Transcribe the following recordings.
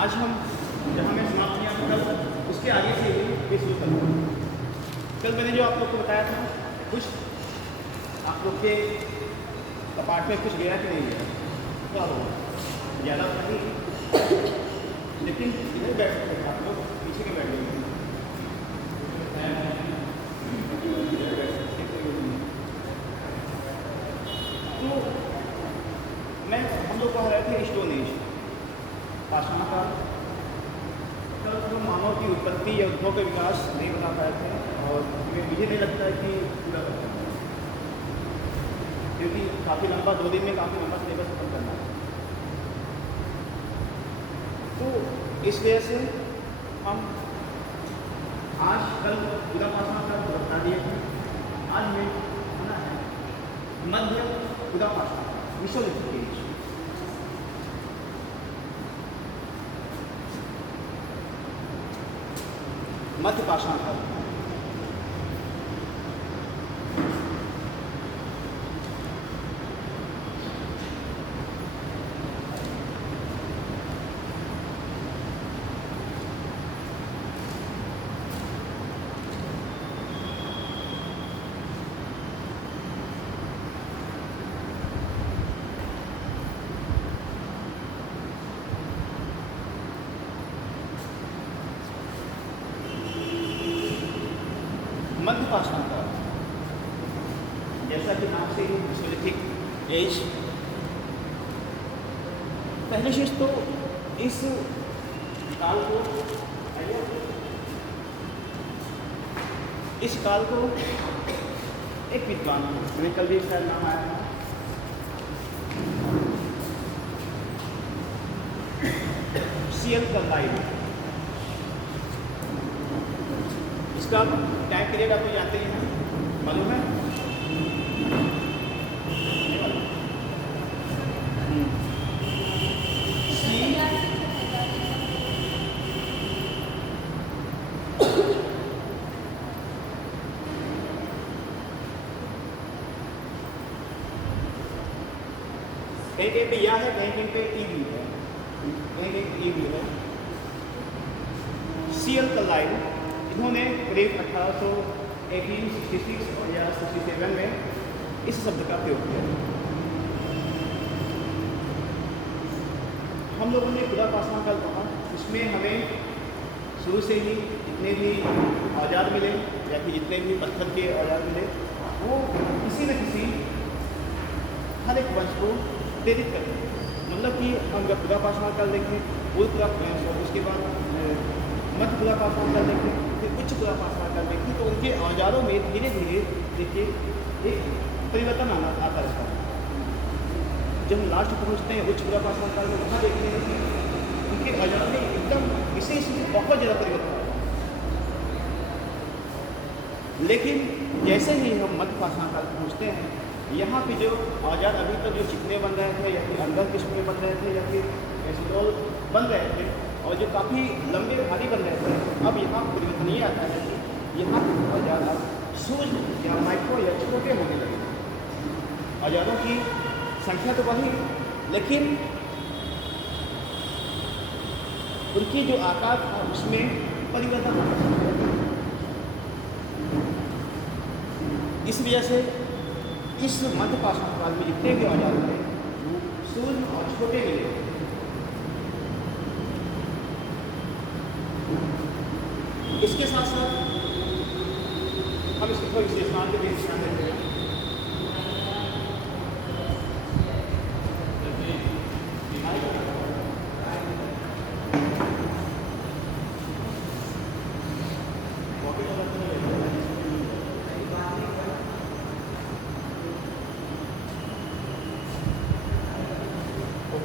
आज हम जहाँ मैं समाप्त किया था कल, उसके आगे से ये शुरू करूँगा। कल मैंने जो आप लोग को बताया था, कुछ आप लोग के कपाट में कुछ गया कि नहीं गया, क्या होगा ज़्यादा नहीं, लेकिन इधर बैठ सकते आप लोग, पीछे के बैठ गए। तो हम लोग कह रहे थे स्टोन एज, पाषाण काल। तो मानव की उत्पत्ति या उद्भव का विकास नहीं बता पाए थे, और मुझे नहीं लगता है कि पूरा कर पाएंगे, क्योंकि काफ़ी लंबा 2 दिन में काफ़ी लंबा सिलेबस खत्म करना है। तो इस वजह से हम आज कल पूरा पाषाण काल बता दिए थे। आज में होना है मध्य पूरा पाषाण विश्व युद्ध के बीच। मध्य पाषाण काल मध्य पाषाण काल, जैसा कि नाम से ही मेसोलिथिक एज। पहली चीज तो इस काल को एक विद्वान, मैंने कल भी शायद नाम आया था, C.L. कार्लाइल। इसका टाइम पीरियड आप जानते ही हैं, मालूम है? कहीं कहीं पे या है, कहीं कहीं पे ई भी है, कहीं कहीं ई भी है। C.L. कार्लाइल, इन्होंने करीब 1866 या 67 में इस शब्द का प्रयोग किया। हम लोगों ने पूरा पाषाण काल कहा, इसमें हमें शुरू से ही जितने भी औजार मिले या फिर जितने भी पत्थर के औजार मिले, वो किसी न किसी हर एक वंश को प्रेरित करते हैं। मतलब कि हम जब पूरा पाषाण काल देखें, पूरा उसके बाद मध्य पूरा पाषाण काल देखें, फिर उच्च पूरा पाषाण काल देखें, तो उनके औजारों में धीरे धीरे देखिए एक परिवर्तन आता रहता है। जब हम लास्ट पहुँचते हैं उच्च पूरा पाषाण काल में, वहाँ देखते हैं कि उनके औजारों में एकदम विशेष बहुत ज़्यादा परिवर्तन आता है। लेकिन जैसे ही हम मध्य पाषाण काल पहुँचते हैं, यहाँ पे जो औजार अभी तक जो चिकने बन रहे थे या फिर अंदर किस्म के बन रहे थे या फिर कैसरोल बन रहे थे और जो काफ़ी लंबे भारी बन रहे थे, अब यहाँ परिवर्तन ये आता है कि यहाँ औजार सूक्ष्म या माइक्रो या छोटे होने लगे। औजारों की संख्या तो बढ़ी, लेकिन उनकी जो आकार था उसमें परिवर्तन होना शुरू हुआ। इस वजह से इस मध्य पाषाण काल में जितने भी औजार थे वो सूक्ष्म और छोटे मिले। इसके साथ साथ हम इसके थोड़ी विशेषताओं के भी ध्यान देते हैं।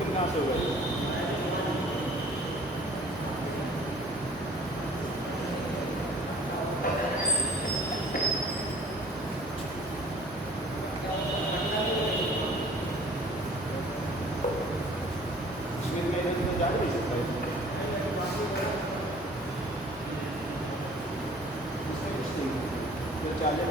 कहाँ से हुआ? जा नहीं सकता तो चार्जर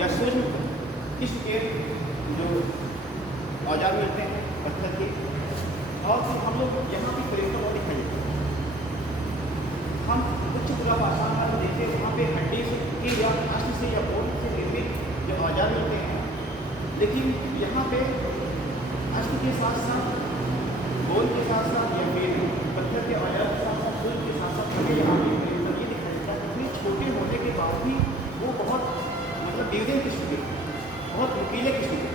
या सूक्ष्म किस्म के जो औजार मिलते हैं पत्थर के, और फिर हम लोग यहाँ भी परिवर्तन और दिखाई देते हैं। हम उच्च पूरा आसान का देखते हैं, वहाँ पे हड्डी से या अष्ट से या बोन से निर्मित जो औजार मिलते हैं, लेकिन यहाँ पे अष्ट के साथ साथ बोन के साथ साथ या फिर पत्थर के औजार के साथ साथ सूर्य के साथ साथ हमें यहाँ पे परिवर्तन ये दिखाई देता है। इतने छोटे होने के बाद भी वो बहुत मतलब डिवीजन किस्म के, बहुत नुकीले किस्म के।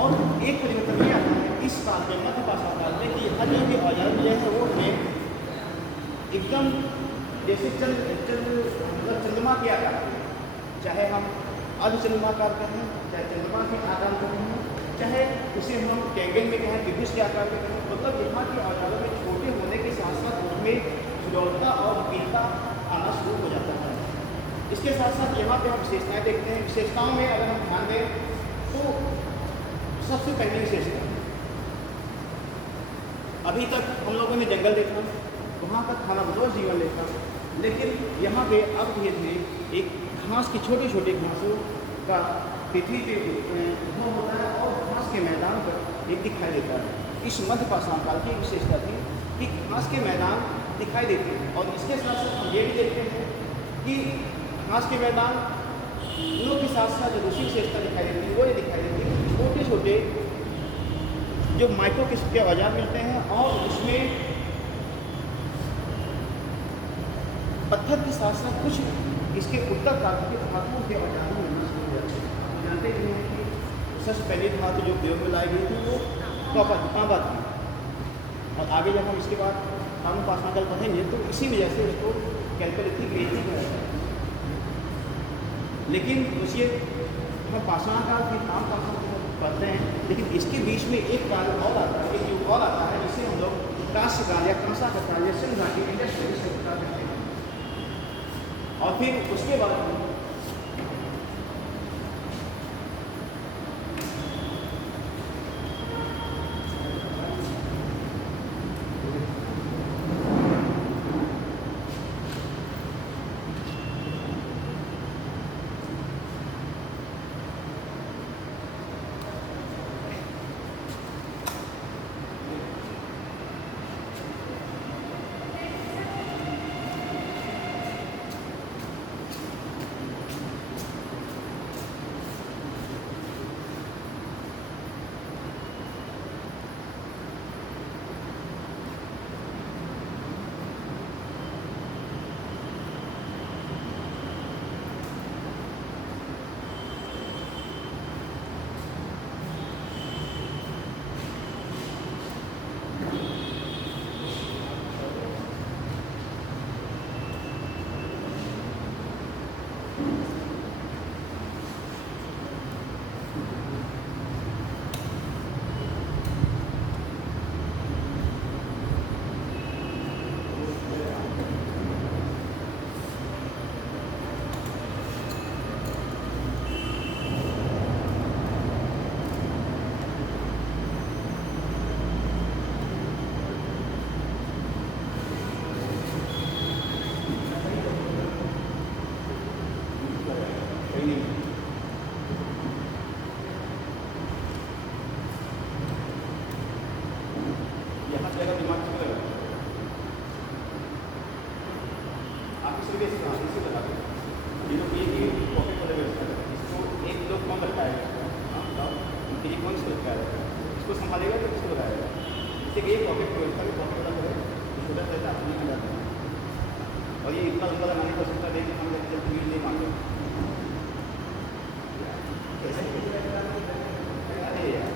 और एक परिवर्तन ये आता है इस काल में, मध्य पाषाण काल में, कि हर जो भी औजार जो है वो हमें एकदम जैसे मतलब चंद्रमा के आकार, चाहे हम अर्धचंद्रमा आकार का हैं, चाहे चंद्रमा के आकार का हैं, चाहे उसे हम कैंगल में कहें, त्रिभुज के आकार में कहें, मतलब यहाँ के औजारों में छोटे होने के साथ साथ उनमें सुडौलता और नुकीलता आना शुरू हो जाता है। इसके साथ साथ यहाँ पे हम विशेषताएँ देखते हैं। विशेषताओं में अगर हम ध्यान दें तो सबसे पहली विशेषता, अभी तक हम लोगों ने जंगल देखा, वहाँ तक खाना बदोश जीवन देखा, लेकिन यहाँ पे अब धीरे धीरे एक घास की छोटे छोटे घासों का पृथ्वी पे उद्भव होता है और घास के मैदान पर एक दिखाई देता है। इस मध्य पाषाण काल की विशेषता थी कि घास के मैदान दिखाई देते हैं। और इसके साथ साथ हम ये भी देखते हैं कि घास के मैदान उनों के साथ साथ जो दूसरी विशेषता दिखाई देती है वो ये दिखाई देती है कि छोटे छोटे जो माइक्रो किस्म के औजार मिलते हैं और उसमें पत्थर के साथ साथ कुछ इसके उत्तर धातु के धातुओं के औजार मिलना शुरू हो जाते हैं। जानते भी हैं कि सबसे पहली धातु जो प्रयोग में लाई गई थी वो तांबा थी, और आगे जब हम इसके बाद ताम्र पाषाण काल पढ़ेंगे तो इसी वजह से उसको कैल्कोलिथिक एज ही कहा जाता है। लेकिन उसी हम पाषाण काल फिर ताम्र पाषाण काल पढ़ते हैं, लेकिन इसके बीच में एक काल और आता है, एक युग और आता है जिसे हम लोग कांस्य काल या कांसा का काल या सिंधु घाटी इंडस वैली सभ्यता कहते हैं। और फिर उसके बाद इसको संभालेगा तो किसको बताएगा। जैसे एक पॉकेट व्यवस्था में पॉकेट वाला करें छोटा सा अपने में जाता है, और ये इतना लंबा लगाने का सोचता है कि हम जब भीड़ नहीं मांगे अरे यार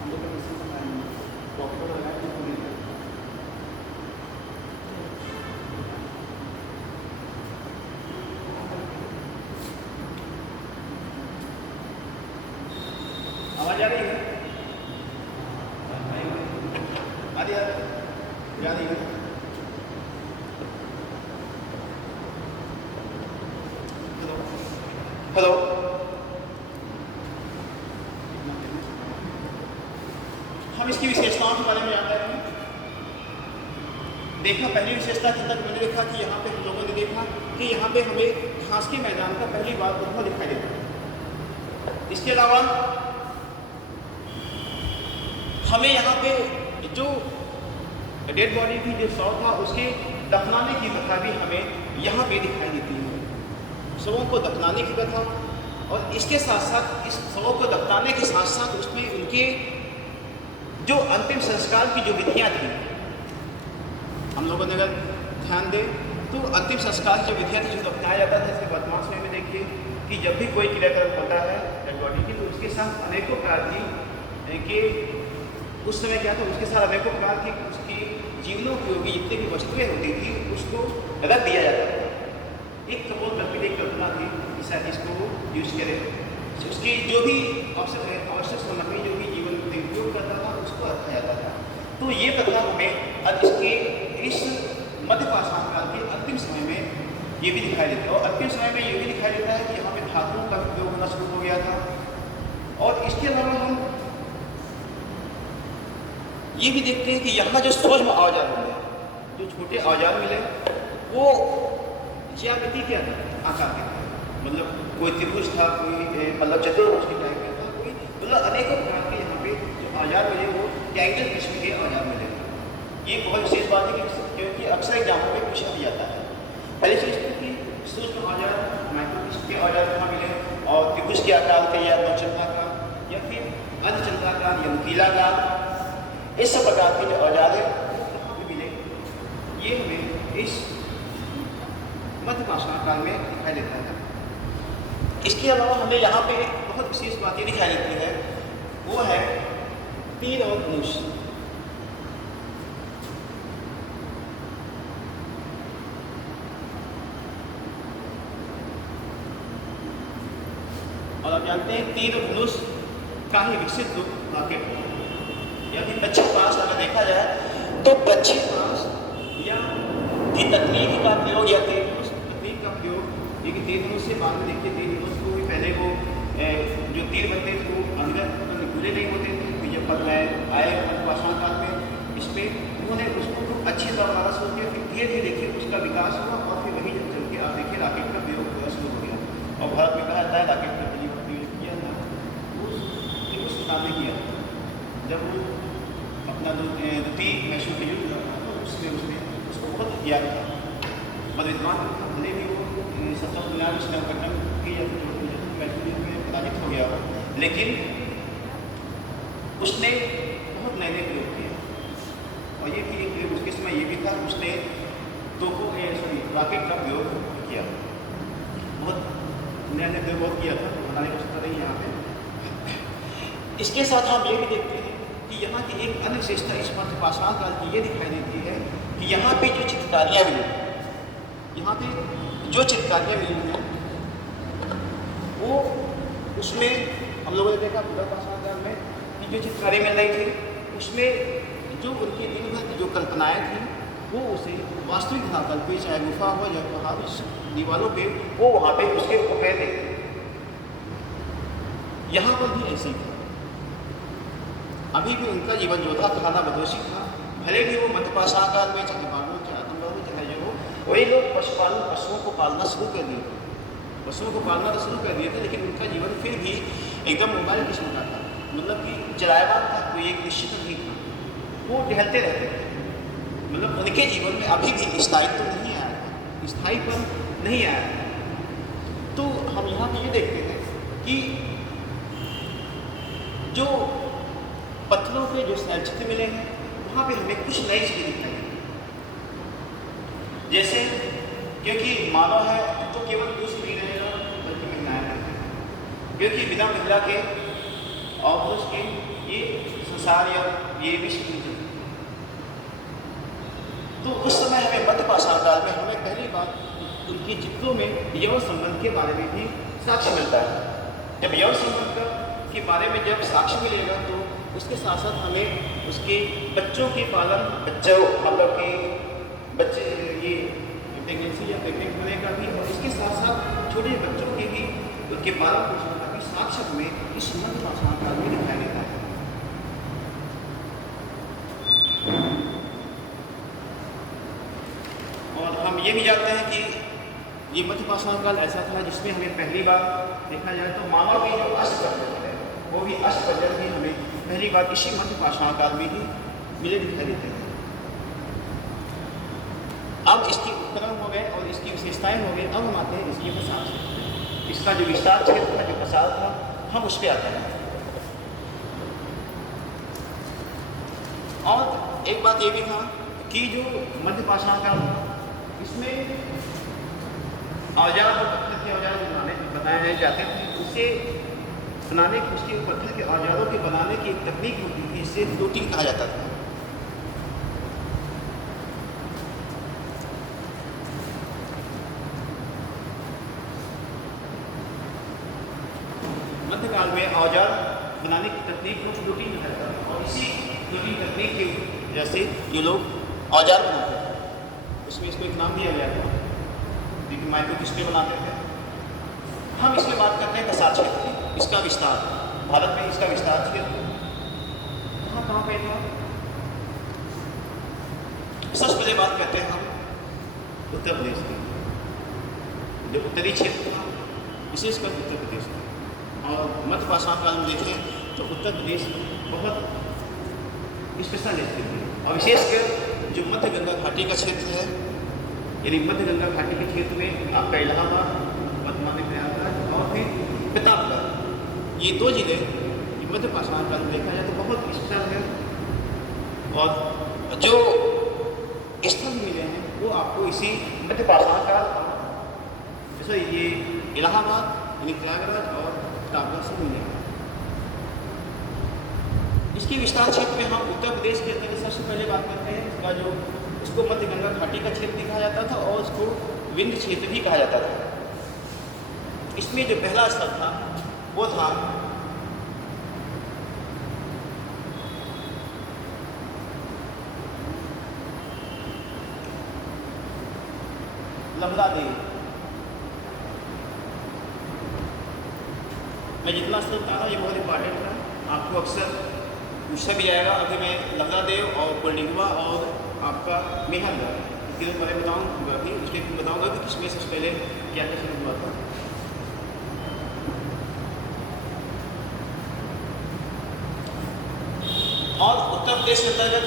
हम लोग पॉकेट वाला लगाए तो नहीं आवाज आ रही है? आ रही है? जा रही है? हेलो, हम इसकी विशेषता विशेषताओं के बारे में जानकारी है। देखा पहली विशेषता जब तक मैंने देखा कि यहाँ पे हम लोगों ने देखा कि यहाँ पे हमें घास के मैदान का पहली बार उद्भव दिखाई देता है। इसके अलावा हमें यहाँ पे जो डेड बॉडी की जो शव था उसके दफनाने की कथा भी हमें यहाँ पे दिखाई देती है। शवों को दफनाने की कथा, और इसके साथ साथ इस शवों को दफनाने के साथ साथ उसमें उनके जो अंतिम संस्कार की जो विधियाँ थी, हम लोगों ने अगर ध्यान दें तो अंतिम संस्कार की जो विधियाँ थी जो अपनाया जाता था, जैसे वर्तमान समय में देखिए कि जब भी कोई क्रियाकर्म होता है डेड बॉडी की तो उसके साथ अनेकों प्रकार की कि उस समय क्या था, उसके साथ अनेकों प्रकार की उसकी जीवनोपयोगी जितनी भी वस्तुएँ होती थी उसको रख दिया जाता था। एक सपोज कल्पित एक कल्पना थी कि शायद इसको यूज करें, उसकी जो भी आवश्यक सामग्री जो भी जीवन में उपयोग करता था उसको रखा जाता था। तो ये प्रथा हमें अब इसके इस मध्यपाषाण काल के अंतिम समय में ये भी दिखाई देता है, और अंतिम समय में ये भी दिखाई देता है कि यहाँ पे धातुओं का उपयोग होना शुरू हो गया था। और इसके अलावा हम ये भी देखते हैं कि यहाँ जो सूक्ष्म औजार मिले, जो छोटे औजार मिले वो ज्यामिति क्या था, आकार के थे, मतलब कोई त्रिभुज था, कोई मतलब चतुर्भुज के टाइप का था, कोई मतलब अनेकों प्रकार के यहाँ पे जो औजार मिले वो ट्रायंगल किस्म के औजार मिले। ये बहुत विशेष बात है क्योंकि अक्सर एग्जामों में पूछा भी जाता है। पहली चीज़ थी कि सूक्ष्म औजार माइक्रो किस्म के औजार कहाँ मिले, और त्रिभुज के आकार के या नौचंद्राकार या फिर अर्धचंद्राकार या नुकीलाकार, इस सब प्रकार के जो औजार है वो कहाँ पे मिले, ये हमें इस मध्यपाषाण काल में दिखाई देता है। इसके अलावा हमें यहाँ पे एक बहुत विशेष बात ये दिखाई देती है, वो है तीर और धनुष। और आप जानते हैं तीर और धनुष का ही विकसित रूप रॉकेट है। यदि पश्चिम पास अगर देखा जाए तो पश्चिम पास या की तकनीक का प्रयोग या तीर धनुष तकनीक का प्रयोग, लेकिन तीर धनुष से बाद में देखिए तीर धनुष को भी पहले वो जो तीर बनते थे वो अंदर पूरे नहीं होते थे, तो जब बदलाव आए मध्यपाषाण काल में इसमें उन्होंने उसको खूब अच्छी तरह बनाना शुरू किया। फिर धीरे धीरे देखिए उसका विकास हुआ और फिर वही जब चल के आप देखिए रॉकेट का प्रयोग होना शुरू हो गया। और भारत में कहा जाता है रॉकेट का प्रयोग किया था उस शताब्दी किया जब वो अपना जो द्वितीय वैश्विक युद्ध लड़ा था उसमें उसको बहुत याद था। विद्वान भले भी वो 1799 में गठन की या फिर वैश्विक युद्ध में पराजित हो गया हो, लेकिन उसने बहुत नए नए प्रयोग किए। और ये भी एक प्रयोग उसके समय ये भी था, उसने तोपों रॉकेट का प्रयोग किया, बहुत नया नया प्रयोग बहुत किया था, बताने को सकता नहीं यहाँ पे। इसके साथ हम ये भी देखते हैं कि यहाँ की एक अन्य विशेषता इस मध्यपाषाण काल की ये दिखाई देती है कि यहाँ पे जो चित्रकारियाँ मिली, यहाँ पे जो चित्रकारियाँ मिली हैं वो उसमें हम लोगों ने देखा मध्यपाषाण काल में कि जो चित्रकारियाँ मिल रही थी उसमें जो उनकी दिन भर की जो कल्पनाएँ थी वो उसे वास्तविक धरातल पे, चाहे गुफा हो या पहाड़ दीवारों पे, वो वहाँ पे उसके उपयोग देखते। यहाँ पर भी ऐसे ही था, अभी भी उनका जीवन जो था खाना बदोशी था। भले भी वो मध्यपाषाण काल में चाहे बानों चाहे आतंकवादी चाहे जो हो, वही लोग पशुओं को पालना शुरू कर दिए थे, पशुओं को पालना तो शुरू कर दिए थे, लेकिन उनका जीवन फिर भी एकदम मोबाइल किस्म का था, मतलब कि चलायमान था, कोई एक निश्चित नहीं था, वो टहलते रहते थे। मतलब उनके जीवन में अभी भी स्थायित्व नहीं आया था, स्थायीपन नहीं आया था। तो हम यहाँ पे ये देखते हैं कि जो पत्थरों पे जो शैलचित्र मिले हैं वहाँ पे हमें कुछ नई चीज़ें दिखाई देती, जैसे क्योंकि मानव है तो केवल पुरुष नहीं रहेगा बल्कि महिलाएं रहेंगी, क्योंकि बिना महिला के और पुरुष के ये संसार या ये विश्व नहीं चलता। तो उस समय हमें मध्यपाषाण काल में हमें पहली बार उनके चित्रों में यौन संबंध के बारे में भी साक्ष्य मिलता है। जब यौन संबंध के बारे में जब साक्ष्य मिलेगा तो उसके साथ साथ हमें उसके बच्चों के पालन, बच्चों मतलब कि बच्चे ये प्रेगनेंसी या प्रेगनेंट होने का भी, और इसके साथ साथ छोटे बच्चों के भी उनके पालन पोषण का भी साक्ष्य हमें इस मध्यपाषाण काल में दिखाई देता है। ये भी जानते हैं कि ये मध्य पाषाण काल ऐसा था जिसमें हमें पहली बार देखा जाए तो मानव के जो अष्टपंजर है वो भी अष्टपंजर भी हमें पहली बार इसी मध्य पाषाण काल में ही मिले दिखाई देते हैं। अब इसके उपक्रम हो गए और इसकी विशेषताएं हो गई। अब हम आते हैं इसके प्रसार से, इसका जो विस्तार क्षेत्र था, जो प्रसार था, हम उस पर आते हैं। और एक बात ये भी था कि जो मध्य पाषाण काल इसमें औजार और पत्थर के औजार बनाए जाते थे, उससे बनाने की उसके पत्थर के औजारों के बनाने की एक तकनीक होती थी, इससे फ्लोटिंग कहा जाता था। मध्यकाल में औजार बनाने की तकनीक को फ्लोटिंग कहा जाता था और इसी फ्लोटिंग तकनीक की वजह से ये लोग औजार बनाते थे। उसमें इसको एक नाम दिया गया था, लेकिन माइक्रो किसके बनाते थे। हम इसमें बात करते हैं प्रसार क्षेत्र की, इसका विस्तार। भारत में इसका विस्तार क्षेत्र कहाँ पे था? सबसे पहले बात करते हैं हम उत्तर प्रदेश की। जो उत्तरी क्षेत्र था, विशेषकर उत्तर प्रदेश का, और मध्य पाषाण काल में देखें तो उत्तर प्रदेश बहुत स्पेशल स्थिति है। और विशेषकर जो मध्य गंगा घाटी का क्षेत्र है, यानी मध्य गंगा घाटी के क्षेत्र में आपका इलाहाबाद, वर्तमान प्रयागराज और फिर प्रतापगढ़, ये दो जिले मध्य पाषाण काल में देखा जाए तो बहुत स्पेशल है। और जो स्थल मिले हैं वो आपको इसी मध्य पाषाण काल, जैसे ये इलाहाबाद यानी प्रयागराज और प्रतापगढ़ से मिले। इसके विस्तार क्षेत्र में हम उत्तर प्रदेश के अंदर सबसे पहले बात करते हैं इसका जो, उसको मध्य गंगा घाटी का क्षेत्र कहा जाता था और उसको विंध्य क्षेत्र भी कहा जाता था। इसमें जो पहला स्थल था वो था लभदादेव। मैं जितना स्थल बता रहा हूँ ये बहुत इंपॉर्टेंट था, आपको अक्सर पूछा भी जाएगा। अभी मैं लभदादेव और कोल्डिंगवा और आपका मेहरगढ़ इसके बारे में बताऊँगा भी, उसके बताऊँगा कि किसमें सबसे पहले क्या क्या शुरू हुआ था। और उत्तर प्रदेश के अंतर्गत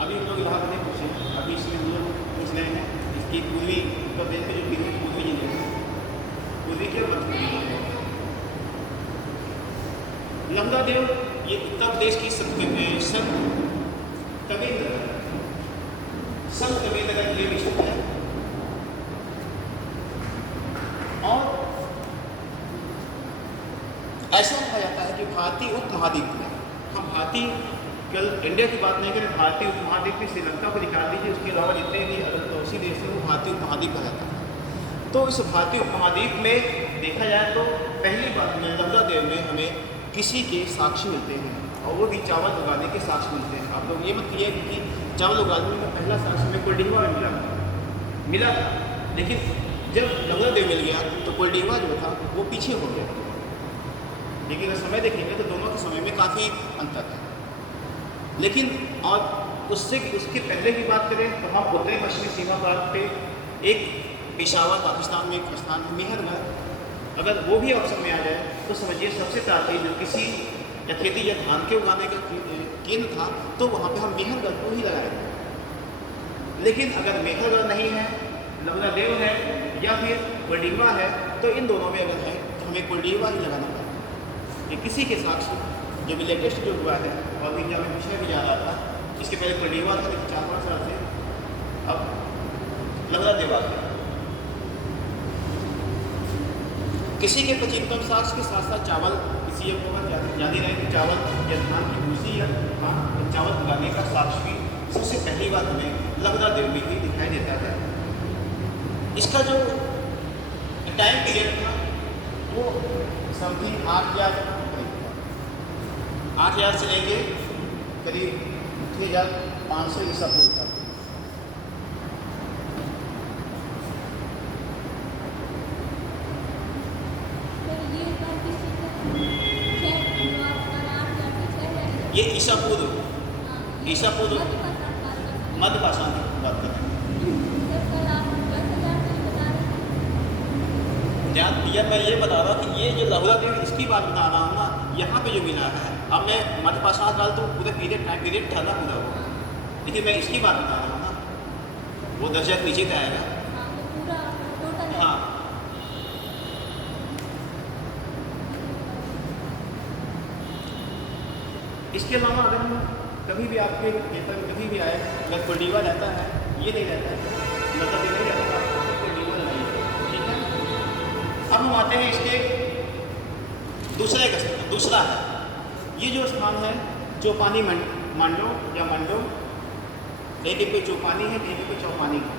अभी हम लोग इलाहाबाद नहीं पूछे, अभी इसमें हम लोग पूछ रहे हैं इसकी पूर्वी उत्तर प्रदेश के जो पूर्वी जिले हैं, पूर्वी के मध्य लभदादेव, ये उत्तर प्रदेश की संत कबीरनगर जिले में स्थित है। और ऐसा कहा जाता है कि भारतीय उपमहाद्वीप में, हम भारतीय केवल इंडिया की बात नहीं करें, भारतीय उपमहाद्वीप में श्रीलंका को निकाल दीजिए, उसके अलावा जितने भी अगर पड़ोसी देश हैं वो भारतीय उपमहाद्वीप कहा जाता है। तो इस भारतीय उपमहाद्वीप में देखा जाए तो पहली बात में लभदादेव में हमें किसी के साक्ष्य मिलते हैं, और वो भी चावल उगाने के साक्ष्य मिलते हैं। आप लोग ये मत किए कि चावल उगाने में पहला साक्ष्य में कोल्डिंगवा में मिला था, लेकिन जब लभदादेव मिल गया तो कोल्डिंगवा जो था वो पीछे हो गया। लेकिन अगर समय देखेंगे तो दोनों के समय में काफ़ी अंतर है। लेकिन और उसके पहले की बात करें तो हम उत्तरी पश्चिमी सीमा भारत पे एक पेशावर पाकिस्तान में एक स्थान है मेहरगढ़, अगर वो भी ऑप्शन में आ जाए तो समझिए सबसे प्राचीन जो किसी या खेती या धान के उगाने का केंद्र था तो वहाँ पे हम मेहरगढ़ को ही लगाएंगे। लेकिन अगर मेहरगढ़ नहीं है, लभदादेव है या फिर कोल्डिंगवा है, तो इन दोनों में अगर है तो हमें कोल्डिंगवा ही लगाना पड़ेगा। ये किसी के साक्ष्य जो भी लेटेस्ट जो हुआ है और विज्ञान में पूछा भी जा रहा था, इसके पहले कोल्डिंगवा था, लेकिन 4-5 साल से अब लभदादेव आ गया। किसी के प्राचीनतम साक्ष्य के साथ साथ चावल, किसी एक याद ही रहे कि चावल या धान की भूसी या चावल उगाने का साक्ष्य भी सबसे पहली बात हमें लभदादेव में ही दिखाई देता है। इसका जो टाइम पीरियड था वो समथिंग 8,000 से लेके करीब 6,500 ईसा पूर्व तक। ये ईसा पूर्व मध्य पाषाण की बात कर रहे हैं। ध्यान दिया, मैं ये बता रहा हूँ कि ये जो लहुरा देवी इसकी बात बता रहा हूँ ना, यहाँ पे जो मिला है। अब मैं मध्य पाषाण काल तो पूरे पीरियड टाइम पीरियड था ना पूरा वो, लेकिन मैं इसकी बात बता रहा हूँ ना, वो दर्जा नीचे से आएगा। हाँ, इसके अलावा अगर हम कभी भी आपके खेतों में कभी भी आए, अगर कोल्डीवा रहता है, ये नहीं रहता है, मतलब ये नहीं रहता आपको कोल्डीवा नहीं, ठीक है। अब हम आते हैं इसके दूसरा है, ये जो स्थान है चौपानी मांडो या मंडो, कहीं पे चौपानी है, कहीं पे चौपानी है।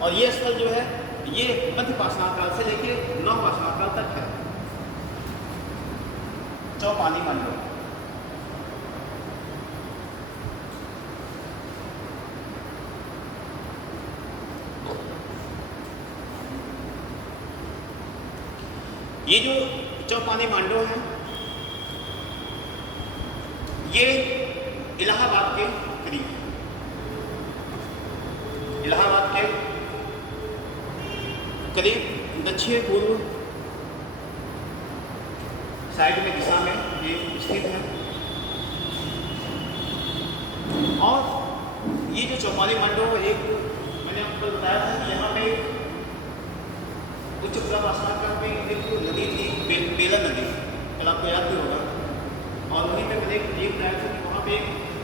और ये स्थल जो है ये मध्य पाषाण काल से लेके नव पाषाण काल तक है, चौपानी मंडो। ये जो चौपानी मांडो है ये इलाहाबाद के करीब, इलाहाबाद के करीब दक्षिण पूर्व साइड में दिशा में ये स्थित है। और ये जो चौपानी मंडो एक मैंने आपको बताया था कि यहाँ पे उच्च पाषाण काल में एक नदी थी, बेलन नदी, कल आपको याद भी होगा। और वहीं पे मैंने एक बताया था कि वहाँ पे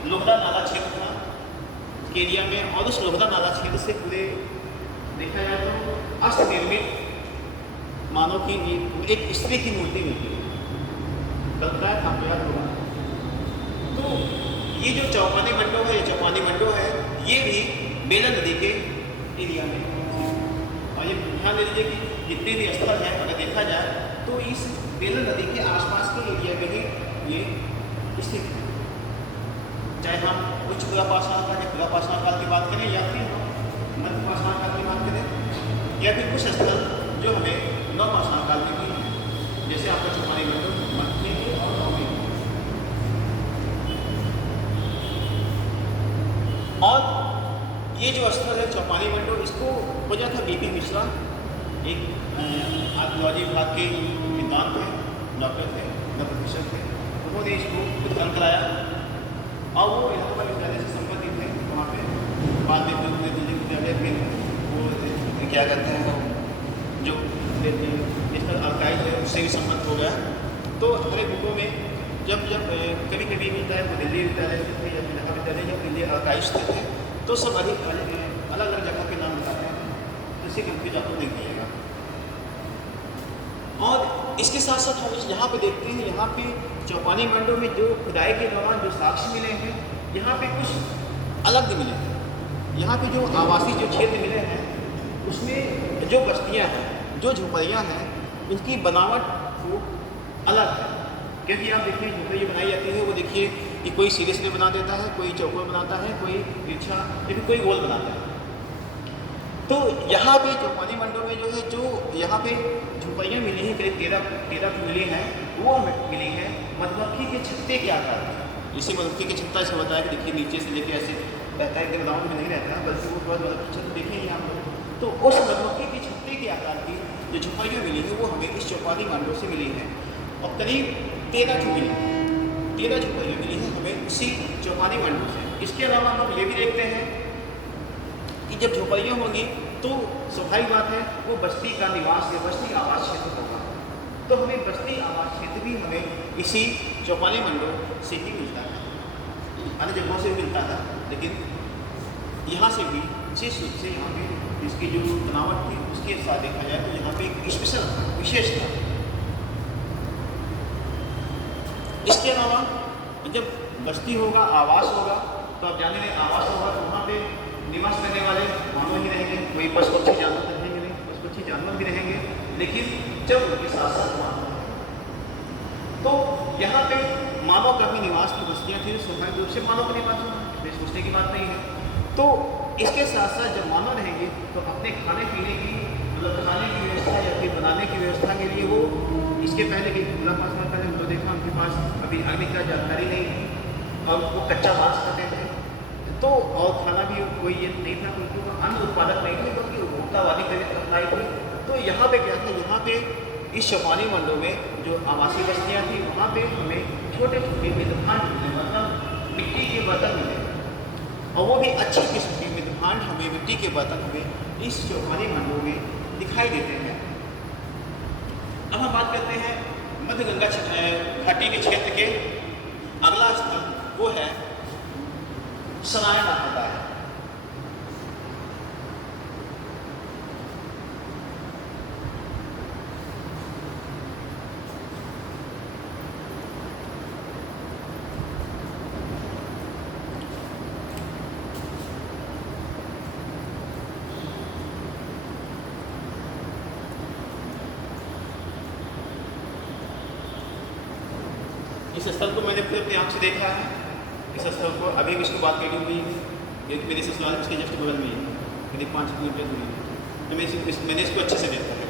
लोहरा नाला क्षेत्र था के एरिया में, और उस लोहरा नाला क्षेत्र से पूरे देखा जाए तो अस्त निर्मित मानव की एक स्त्री की मूर्ति मिलती है, कल बताया था आपको याद होगा। तो ये जो चौपानी मंडो है, चौपानी मंडो है, ये भी बेलन नदी के एरिया में। और ये ध्यान दे लीजिए कि जितने भी स्थल हैं अगर देखा जाए तो इस बेलन नदी के आसपास के एरिया में ही ये स्थित है। चाहे हम उच्च पाषाण काल या पाषाण काल की बात करें या फिर मध्य पाषाण काल की बात करें, या फिर कुछ स्थल जो हमें नव पाषाण काल में भी है, जैसे आपका चौपानी मंडो मध्य और नौवीं। और ये जो स्थल है चौपानी मंडो, इसको खोजा था बीपी मिश्रा, एक आर्कियोलॉजी विभाग के विद्वान थे, डॉक्टर थे, प्रोफेसर थे। उन्होंने इसको उद्घाटन कराया और वो इलाहाबाद विद्यालय से संबंधित थे। वहाँ पे बाद में दिल्ली विद्यालय में वो क्या कहते हैं, जो नेशनल आर्काइव है उससे भी संबंध हो गया। तो हमारे बुकों में जब कभी कभी मिलता है वो दिल्ली विद्यालय थे या इलाहाबाद विद्यालय या दिल्ली आर्काइव्स थे, तो सब अलग अलग जगह के नाम बताते हैं, इसी कंफ्यूज आपको नहीं मिलेगा। और इसके साथ साथ हम यहाँ पे देखते हैं, यहाँ पे चौपानी मंडो में जो खुदाई के दौरान जो साक्ष्य मिले हैं, यहाँ पे कुछ अलग मिले हैं। यहाँ पे जो आवासीय जो क्षेत्र मिले हैं उसमें जो बस्तियाँ हैं, जो झोपड़ियाँ हैं, उनकी बनावट वो अलग है। क्योंकि आप देखिए झोपड़ी बनाई जाती है वो देखिए कि कोई सीधे सीधे बना देता है, कोई चौकोर बनाता है, कोई तिरछा, लेकिन कोई गोल बनाता है। तो यहाँ पे चौपानी मंडो में जो है, जो यहाँ पे झोपड़ियाँ मिली हैं, करीब 13 मिली हैं, वो मिली हैं मधुमक्खी के छत्ते के आकार में। इसी मधुमक्खी के छत्ता से बताया कि देखिए नीचे से लेके ऐसे रहता है, एकदम राउंड में नहीं रहता, बल्कि वो थोड़ा मधुमक्खी छत्ते देखेंगे आप लोग। तो उस मधुमक्खी के छत्ते के आकार की जो झोपड़ियाँ मिली हैं वो हमें इस चौपानी मंडो से मिली हैं। और करीब 13 झोपड़ियाँ मिली हैं हमें इसी चौपानी मंडो से। इसके अलावा हम ये भी देखते हैं कि जब झोपड़ियाँ होंगी तो स्वाभाविक बात है वो बस्ती का निवास या बस्ती आवास क्षेत्र होगा। तो हमें बस्ती आवास क्षेत्र भी हमें इसी चौपानी मंडो से ही मिलता है, अन्य जगहों से भी मिलता है, लेकिन यहाँ से भी विशेष रूप से यहाँ पे इसकी जो बनावट थी उसके साथ देखा जाए तो यहाँ पे एक स्पेशल विशेष था। इसके अलावा जब बस्ती होगा, आवास होगा, तो आप जाने आवास होगा तो वहाँ पे निवास करने वाले मानव ही रहेंगे, कोई पशु पक्षी जानवर तो रहेंगे नहीं, पशु पक्षी जानवर भी रहेंगे, लेकिन जब उनके साथ साथ मानव, तो यहाँ पे मानव का भी निवास की बस्तियाँ थी, स्वाभाविक रूप से मानव का निवास होगा, सोचने की बात नहीं है। तो इसके साथ साथ जब मानव रहेंगे तो अपने खाने पीने की, मतलब खाने की व्यवस्था या फिर बनाने की व्यवस्था के लिए वो इसके पहले कि खुला पास पहले तो देखा उनके पास अभी अग्नि का जानकारी नहीं है और वो कच्चा मांस खाते थे, तो और खाना भी कोई ये नहीं था, क्योंकि वो अन्न उत्पादक नहीं थे बल्कि उपभोक्तावादी प्रणाली थी। तो यहाँ पे क्या था, यहाँ पे इस चौपानी मंडलों में जो आवासीय बस्तियाँ थी वहाँ पे हमें छोटे छोटे मृदभांड मिले, मतलब मिट्टी के बर्तन मिले, और वो भी अच्छी किस्म के मृदभांड हमें, मिट्टी के बर्तन हमें इस चौपानी मंडलों में दिखाई देते हैं। अब हम बात करते हैं मध्य गंगा घाटी के क्षेत्र के अगला स्थल, वो है सराय नाथद्वार। इस स्थल को मैंने अपनी आँख से देखा है। इस स्थल को अभी भी इसको बात करी हुई है, मेरे ससुराल इसके जस्ट बगल में ही है, मेरी 5 किलोमीटर दूरी है। तो मैंने इसको अच्छे से देखा है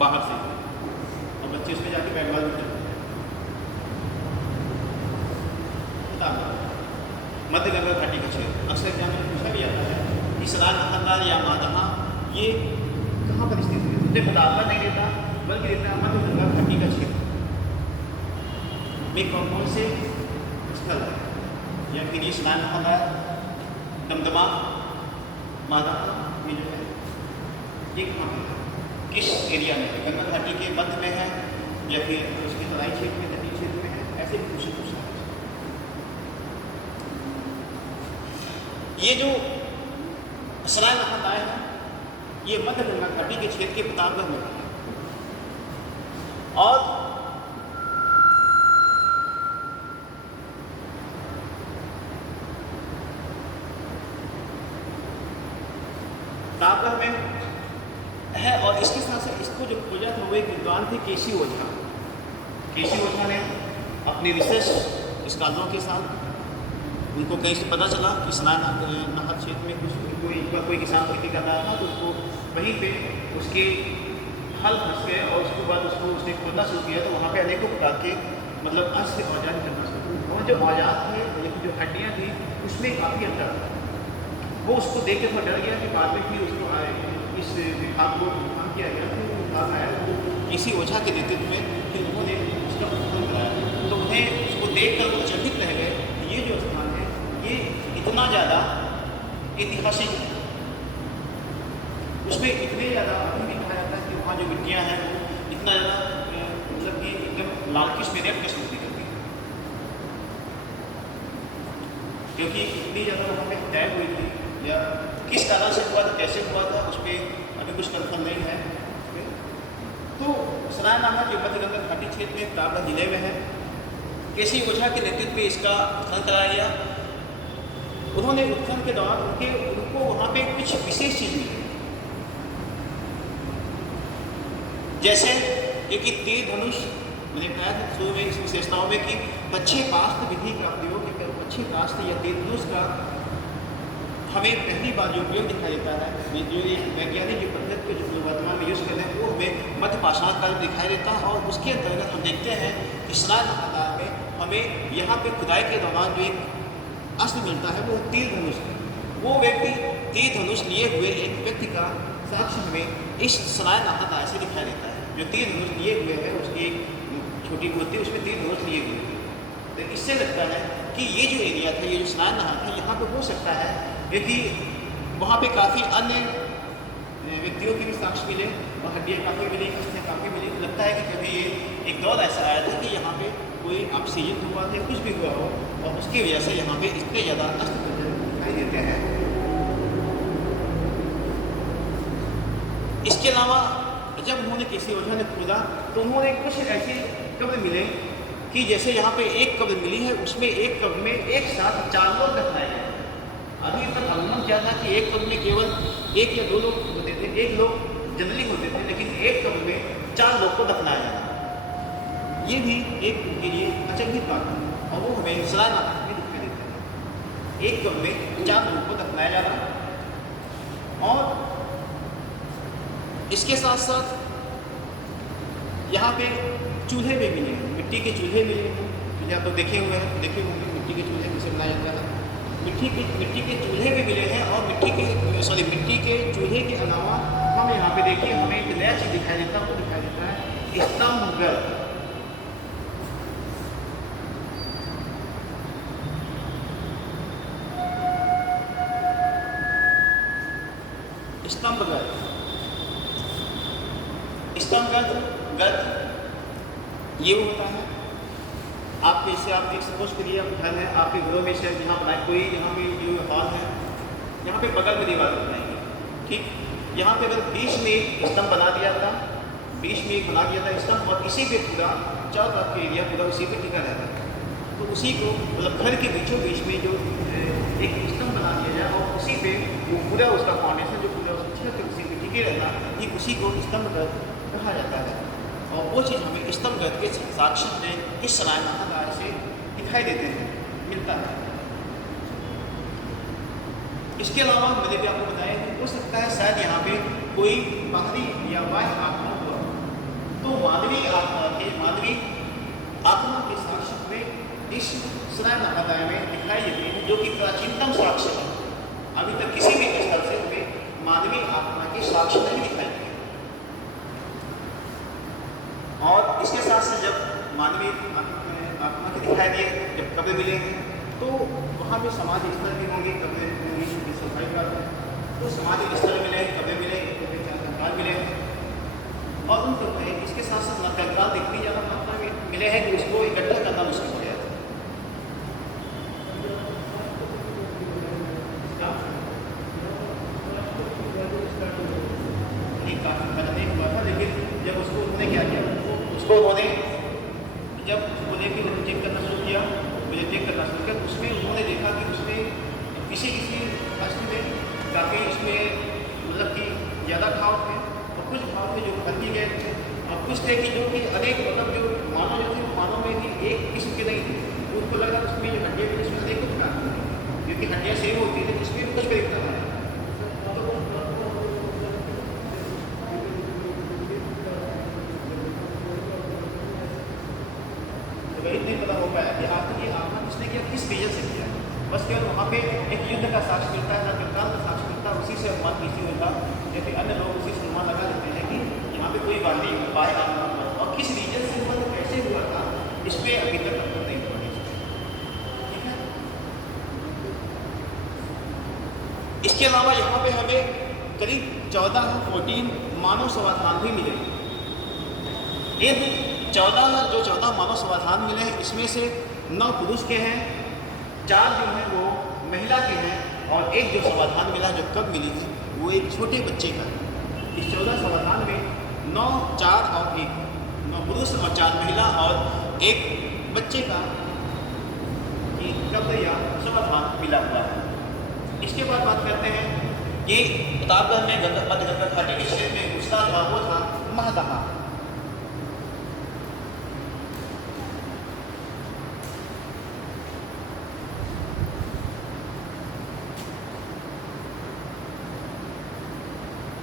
बाहर से, और बच्चे उसमें जाके बैटबॉल भी खेलते हैं। मध्य गंगा घाटी का क्षेत्र अक्सर एग्जाम में पूछा भी जाता है कि सराय नाथद्वार या मादहा ये कहाँ पर स्थित है। मुझे मुतालबा नहीं देता बल्कि देता है मध्य गंगा घाटी का क्षेत्र में कौन से स्थल है, या फिर ये सराय नाथद्वार, दमदमा, मादहा, ये जो है ये कहाँ पर है, किस एरिया में है, गंगा घाटी के मध्य में है या फिर उसके तराई क्षेत्र में, तटीय क्षेत्र में है, ऐसे भी पूछा है। ये जो सराय नाथद्वार है ये मध्य गंगा घाटी के क्षेत्र के प्रतापगढ़ में है, और प्रतापगढ़ में है। और इसके साथ साथ इसको जो खोजा था वो एक विद्वान थे केसी ओझा। केसी ओझा ने अपने रिसर्च स्कॉलरों के साथ उनको कहीं से पता चला कि सराय नाथ क्षेत्र में कोई किसान खेती कर रहा था, तो उसको वहीं पे उसके हल फंस गए, और उसके बाद उसने खोदना शुरू किया, तो वहाँ पे अनेकों प्रकार के मतलब अस्त्र औजार करना शुरू किया, और जो औजार थे लेकिन जो हड्डियाँ थी उसमें काफ़ी अंतर था। वो उसको देख के थोड़ा डर गया कि बाद में फिर उसको इस विभाग को काम किया गया, फिर वो विभाग आया वो किसी ओझा के नेतृत्व में, फिर उन्होंने उसका उत्खनन कराया। तो उन्हें उसको देख कर वो अचंभित रह गए कि ये जो स्थान है ये इतना ज़्यादा ऐतिहासिक है, उसमें इतने ज़्यादा अभी भी कहा जाता है कि वहाँ जो मिट्टियाँ हैं इतना ज़्यादा मतलब कि एकदम लालकिश में रेप की स्मृति करती है, क्योंकि इतनी ज़्यादा वहाँ पर तय हुई थी, या किस कारण से हुआ था, कैसे हुआ था, उस पर अभी कुछ कन्फर्म नहीं है। तो सराय नाथ जो मध्य गंगा घाटी क्षेत्र में प्रतापगढ़ जिले में है, केसी ओझा के नेतृत्व में इसका उत्खनन कराया गया। उन्होंने उत्खनन के दौरान उनको वहाँ पे कुछ विशेष चीज़ मिली, जैसे एक तीर धनुष। मैंने बताया था शुरू में इस विशेषताओं में कि पक्षेपास्त्र विधि का प्रयोग, पक्षेपास्त्र या तीर धनुष का हमें पहली बार जो उपयोग दिखाई देता है, जो एक वैज्ञानिक की पद्धति को जो वर्तमान में यूज़ कर रहे हैं वो हमें मध्य पाषाण काल में दिखाई देता है। और उसके अंतर्गत हम देखते हैं कि सराय नाथद्वार में हमें यहाँ पे खुदाई के दौरान जो एक अस्त्र मिलता है वो तीर धनुष है। वो व्यक्ति तीर धनुष लिए हुए एक व्यक्ति का साक्ष्य हमें इस सराय नाथद्वार से दिखाई देता है। जो तीर धनुष लिए हुए है उसकी एक छोटी मूर्ति, उसमें तीर धनुष लिए हुए हैं। तो इससे लगता है कि ये जो एरिया था, ये जो सराय नाथ है, यहाँ पे हो सकता है क्योंकि वहाँ पे काफ़ी अन्य व्यक्तियों के भी साक्ष्य मिले और हड्डियाँ काफ़ी मिली, अस्थियाँ काफ़ी मिली। लगता है कि कभी ये एक दौर ऐसा आया था कि यहाँ पे कोई आपसी युद्ध हुआ था, कुछ भी हुआ हो, और उसकी वजह से यहाँ पे इतने ज़्यादा अस्त्र दिखाई देते हैं। इसके अलावा जब उन्होंने केसी ओझा ने खोजा तो उन्होंने कुछ ऐसे कब्र मिले कि जैसे यहाँ पे एक कब्र मिली है, उसमें एक कब्र में एक साथ 4 लोग दफनाए गए। अभी तक अनुमान क्या था कि एक कब्र में केवल 1 या 2 लोग होते थे, 1 लोग जनरली होते थे, लेकिन एक कब्र में 4 लोग को दफनाया जाता। ये भी एक उनके लिए अचंभित बात है, और वो हमें सराय नाथ में दिखाई देते हैं। एक कब्र में 4 लोगों को दफनाया जाता। और इसके साथ साथ यहाँ पे चूल्हे भी मिले, मिट्टी के चूल्हे मिले हैं, जो आप लोग देखे होंगे मिट्टी के चूल्हे कैसे बनाया जाता है। मिट्टी के चूल्हे भी मिले हैं, और मिट्टी के चूल्हे के अलावा हम यहाँ पे देखिए हमें एक नया चीज़ दिखाई देता है, वो दिखाई देता है स्तंभगर्भ। स्तंभगर्भ ये होता है आपके, इससे आप एक सपोज करिए आप घर है आपके घरों में से जहाँ बनाए कोई, यहाँ पे जो हॉल है यहाँ पे बगल में दीवार बनाएंगे, ठीक, यहाँ पे अगर बीच में एक स्तंभ बना दिया था, बीच में एक बना दिया था स्तंभ, और इसी पे पूरा चारों तरफ के एरिया पूरा उसी पे टिका रहता है, तो उसी को मतलब घर के बीचों बीच में जो एक स्तंभ बना दिया जाए और उसी पे वो पूरा उसका फाउंडेशन जो पूरा उसकी छत उसी पे टिके रहता है, ये उसी को स्तंभगर्भ कहा जाता है। और वो चीज़ हमें स्तंभगर्भ के साक्ष्य में इस सराय नाहरदार से दिखाई देते हैं, मिलता है। इसके अलावा मैंने भी आपको बताया कि हो सकता है शायद यहाँ पे कोई बाहरी या बाह्य आत्मा हुआ, तो मानवीय आत्मा के साक्ष्य में इस सराय नाहरदार में दिखाई देती है, जो कि प्राचीनतम साक्ष्य है। अभी तक किसी भी स्थल से हमें मानवीय आत्मा के साक्ष्य नहीं दिखाई दिए। और इसके साथ से जब मानवीय आत्मा के दिखाई दिए, जब कब्र मिले तो वहाँ पे समाज स्थल भी होंगे, कब्र की सफाई बात है, तो समाज स्थल मिले, कब्र मिले, कंकाल मिले, और उन कब्र इसके साथ साथ कंकाल इतनी ज़्यादा मात्रा में मिले हैं कि उसको इकट्ठा करना मुश्किल हो गया था। लेकिन जब उसको उन्होंने क्या किया, उसको उन्होंने जब बोले कि उन्होंने चेक करना शुरू किया, मुझे चेक करना शुरू किया, उसमें उन्होंने देखा कि उसमें किसी अस्थि में काफ़ी इसमें मतलब कि ज़्यादा घाव थे, और कुछ घाव थे जो भर दिए गए थे, और कुछ थे कि जो कि अनेक मतलब जो मानव जो थे मानव में भी एक किस्म के नहीं थे, उनको लगा उसमें जो हड्डियाँ थी उसमें अनेक कुछ कारण थे, क्योंकि हड्डियाँ सेम होती थी, इसमें भी कुछ खरीदता है। नहीं पता हो पाया कि आखिर ये आत्मा किसने किया, किस रीजन से किया। बस केवल वहाँ पे एक युद्ध का साक्ष्य मिलता है, कंकाल का साक्ष्य मिलता है, उसी से अनुमान किसी होगा, जबकि अन्य लोग उसी से अनुमान लगा लेते हैं कि यहाँ पे कोई बाहरी उपाय आत्मा हुआ, और किस रीजन से हुआ, कैसे हुआ था, इस पर अभी तक हमको नहीं पता। ठीक है, इसके अलावा यहाँ पे हमें करीब 14 मानव समाधान भी मिले। इन 14 मानव समाधान मिले हैं, इसमें से 9 पुरुष के हैं, 4 जो हैं वो महिला के हैं, और एक जो समाधान मिला जो कब मिली थी वो एक छोटे बच्चे का है। इस 14 समाधान में 9, 4 और 1, 9 पुरुष और 4 महिला और एक बच्चे का कब्र या समाधान मिला हुआ है। इसके बाद बात करते हैं कि प्रतापगढ़ में मध्य गंगा घाटी के क्षेत्र में घुसता हुआ वो था महदहा।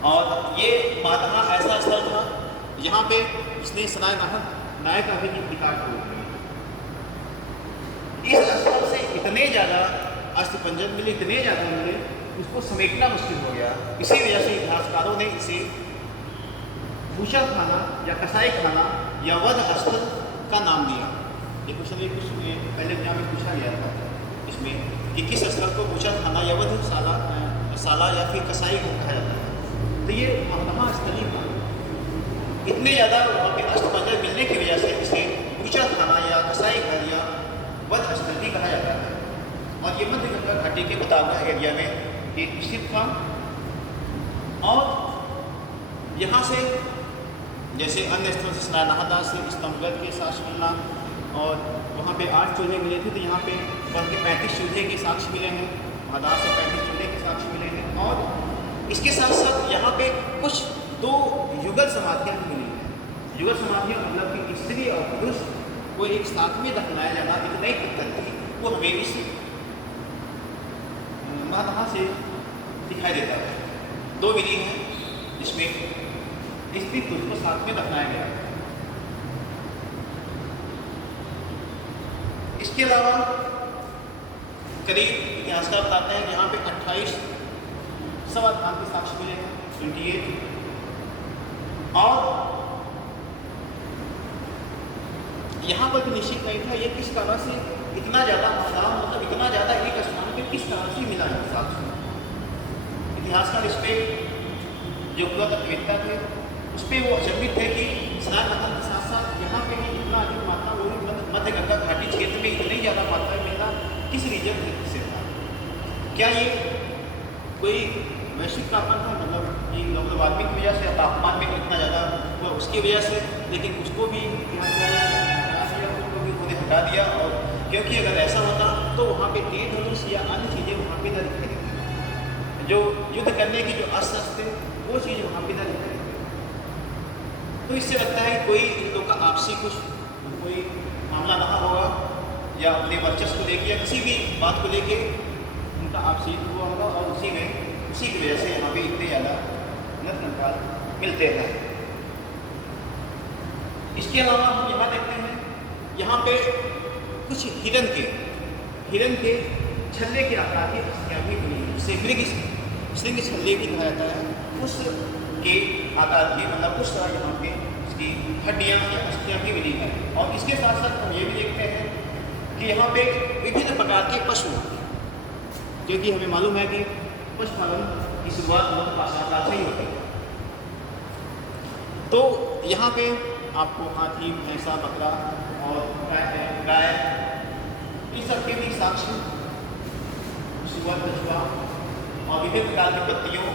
और ये महदहा ऐसा स्थल था यहाँ पे इसने सराय नायक का भी विकास हुआ। इस स्थल से इतने ज़्यादा अस्थिपंजर मिले, इतने ज़्यादा मिले, उसको समेटना मुश्किल हो गया। इसी वजह से इतिहासकारों ने इसे भूषण खाना या कसाई खाना या वध स्थल का नाम दिया। ये क्वेश्चन कुछ पहले एग्जाम में पूछा गया था इसमें कि किस स्थल को भूषण खाना या वध साला या फिर कसाई को कहा जाता है। तो ये महदहा स्थली था। इतने ज़्यादा वहाँ पे अस्थिपंजर मिलने की वजह से इसे भूषण खाना या कसाई घर या वध स्थल भी कहा जाता है। और ये मध्य गंगा घाटी के प्रतापगढ़ एरिया में ये स्थित था। और यहाँ से जैसे अन्य स्थल से सराय नाहरदार से स्तंभगर्भ के साक्ष्य मिलना, और वहाँ पे 8 चूल्हे मिले थे, तो यहाँ पे 35 चूल्हे के साक्ष्य मिले हैं, महदहा से 35 चूल्हे के साक्ष्य मिले हैं। और इसके साथ साथ यहाँ पे कुछ 2 युगल समाधियाँ भी मिली हैं। युगल समाधियाँ मतलब कि स्त्री और पुरुष को एक साथ में दफनाया जाना एक नई पद्धति, वो हमें इस महदहा से दिखाई देता है। 2 विधि हैं जिसमें स्त्री पुरुष को साथ में दफनाया गया है। इसके अलावा करीब इतिहासकार बताते हैं यहाँ पे 28 सवा धाम के साक्ष्य मिले हैं, 28। और यहाँ पर भी निश्चित नहीं था ये किस तरह से इतना ज़्यादा आसाम, मतलब इतना ज़्यादा एक स्थान पे किस तरह से मिला है साक्ष्य। इतिहासकार इस पर जो पुरातत्ववेत्ता थे उस पर वो अचंभित थे कि स्नान मथन के साथ साथ यहाँ पे भी इतना अधिक मात्रा वो मध्य गंगा घाटी क्षेत्र में इतनी ज़्यादा मात्रा में मिलना किस रीजन से था। क्या ये कोई वैश्विक तापमान था, मतलब ये ग्लोबल वार्मिंग की वजह से, तापमान में इतना ज़्यादा हुआ उसकी वजह से, लेकिन उसको भी उन्होंने हटा दिया। और क्योंकि अगर ऐसा होता तो वहाँ पे तीर धनुष या अन्य चीज़ें वहाँ पे न दिखाई देती, जो युद्ध करने की जो अस्त्र थे वो चीज़ वहाँ पे न दिखाई देती। तो इससे लगता है कोई इन लोग का आपसी कुछ कोई मामला रहा होगा, या अपने वर्चस्व को लेकर या किसी भी बात को लेके उनका आपसी हुआ होगा, और उसी की वजह से यहाँ पे इतने ज़्यादा नद कंकाल मिलते हैं। इसके अलावा हम यहाँ देखते हैं यहाँ पे कुछ हिरन के छल्ले के आकार की अस्थियाँ भी मिली हैं, जिसे श्रृंग छल्ले भी कहा जाता है, उस के आकार की, मतलब उस तरह यहाँ पे इसकी हड्डियाँ या अस्थियाँ भी मिली हैं। और इसके साथ साथ हम ये भी देखते हैं कि यहाँ पे विभिन्न प्रकार के पशु, क्योंकि हमें मालूम है कि पशुपालन की शुरुआत बहुत आसान काल से ही होती है। तो यहाँ पे आपको हाथी, भैंसा, बकरा और गाय, इस सब के भी साक्ष्य, सुअर, कछुआ और विभिन्न प्रकार की पत्तियों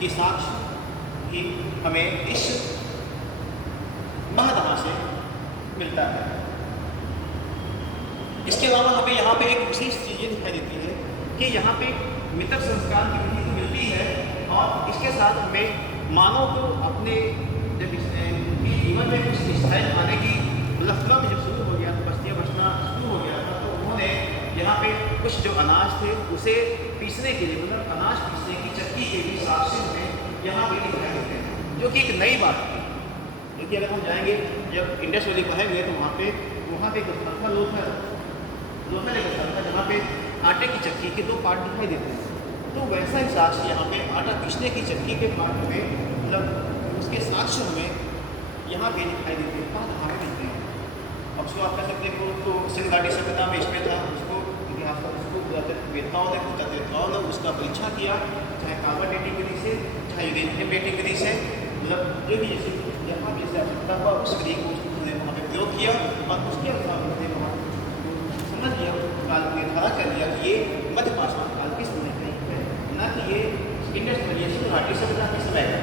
की साक्ष्य ही हमें इस महादहा से मिलता है। इसके अलावा हमें यहाँ पे एक विशेष चीज़ दिखाई देती है कि यहाँ पे मृतक संस्कार की विधि तो मिलती है, और इसके साथ हमें मानव को अपने जब जीवन में कुछ स्थायी आने की लफड़ा में जब शुरू हो गया, तो बस्तियाँ बचना शुरू हो गया था, तो उन्होंने यहाँ पे कुछ जो अनाज थे उसे पीसने के लिए, मतलब अनाज पीसने की चक्की के भी साक्ष्य में यहाँ पे दिखाई देते हैं, जो कि एक नई बात थी। क्योंकि अगर हम जाएंगे, जब इंडस वैली पढ़ेंगे तो वहाँ पे एक स्थल था लोथल एक स्थल था जहाँ पे आटे की चक्की के 2 पार्ट दिखाई देते हैं। तो वैसा ही साक्ष्य यहाँ पे आटा पीसने की चक्की के पार्ट में, मतलब उसके साक्ष्य हमें यहाँ पे दिखाई देते हैं, हमें मिलते हैं। अब उसको आप कह सकते हैं तो सिंध घाटी सभ्यता में इसमें था, उसको इतिहासकार, उसको वेदताओं ने उसका परीक्षा किया, चाहे कार्बन डेटिंग विधि से, चाहे यूरेनियम डेटिंग विधि से, मतलब जो भी जैसे जहाँ भी आवश्यकता हुआ उस विधि को उन्होंने वहाँ पर प्रयोग किया, और उसके अनुसार उन्होंने वहाँ समझ लिया, काल निर्धारण कर लिया कि ये मध्य पाषाण काल की समय है, न कि ये इंडस वैली सिंध घाटी सभ्यता के समय है।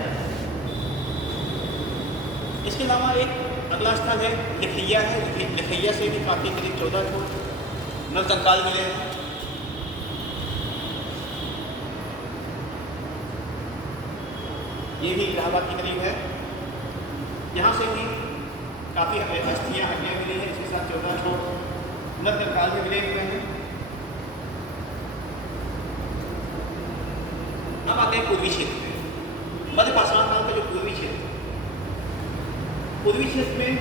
इसके अलावा एक अगला स्थल है लिखैया है। लिखैया से भी काफ़ी करीब 14 नल कंकाल मिले हैं। ये भी इलाहाबाद के करीब है। यहाँ से भी काफ़ी हड्डियाँ मिली हैं, इसके साथ 14 नल कंकाल में मिले हुए हैं। अब आते हैं पूर्वी क्षेत्र में, मध्य पाषाण काल का जो पूर्वी क्षेत्र में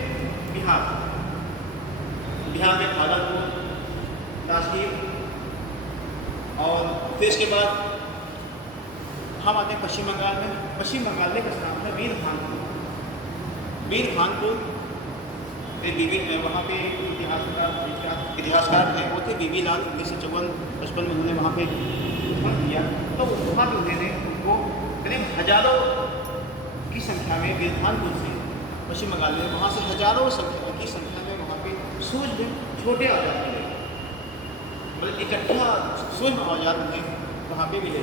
बिहार में भागलपुर, राजगीर, और फिर इसके बाद हम आते हैं पश्चिम बंगाल में। पश्चिम बंगाल में का नाम है वीरभानपुर। वहाँ पे इतिहासकार हैं, वो थे बीबी लाल। 1954-55 में उन्होंने वहाँ पे किया, तो वहाँ पे उन्होंने उनको करीब हजारों की संख्या में वीरभानपुर से पश्चिम बंगाल में, वहाँ से हजारों की संख्या में वहाँ पे सूक्ष्म छोटे औजार मिले, मतलब इकट्ठा सूक्ष्म औजार उन्हें वहाँ पे मिले।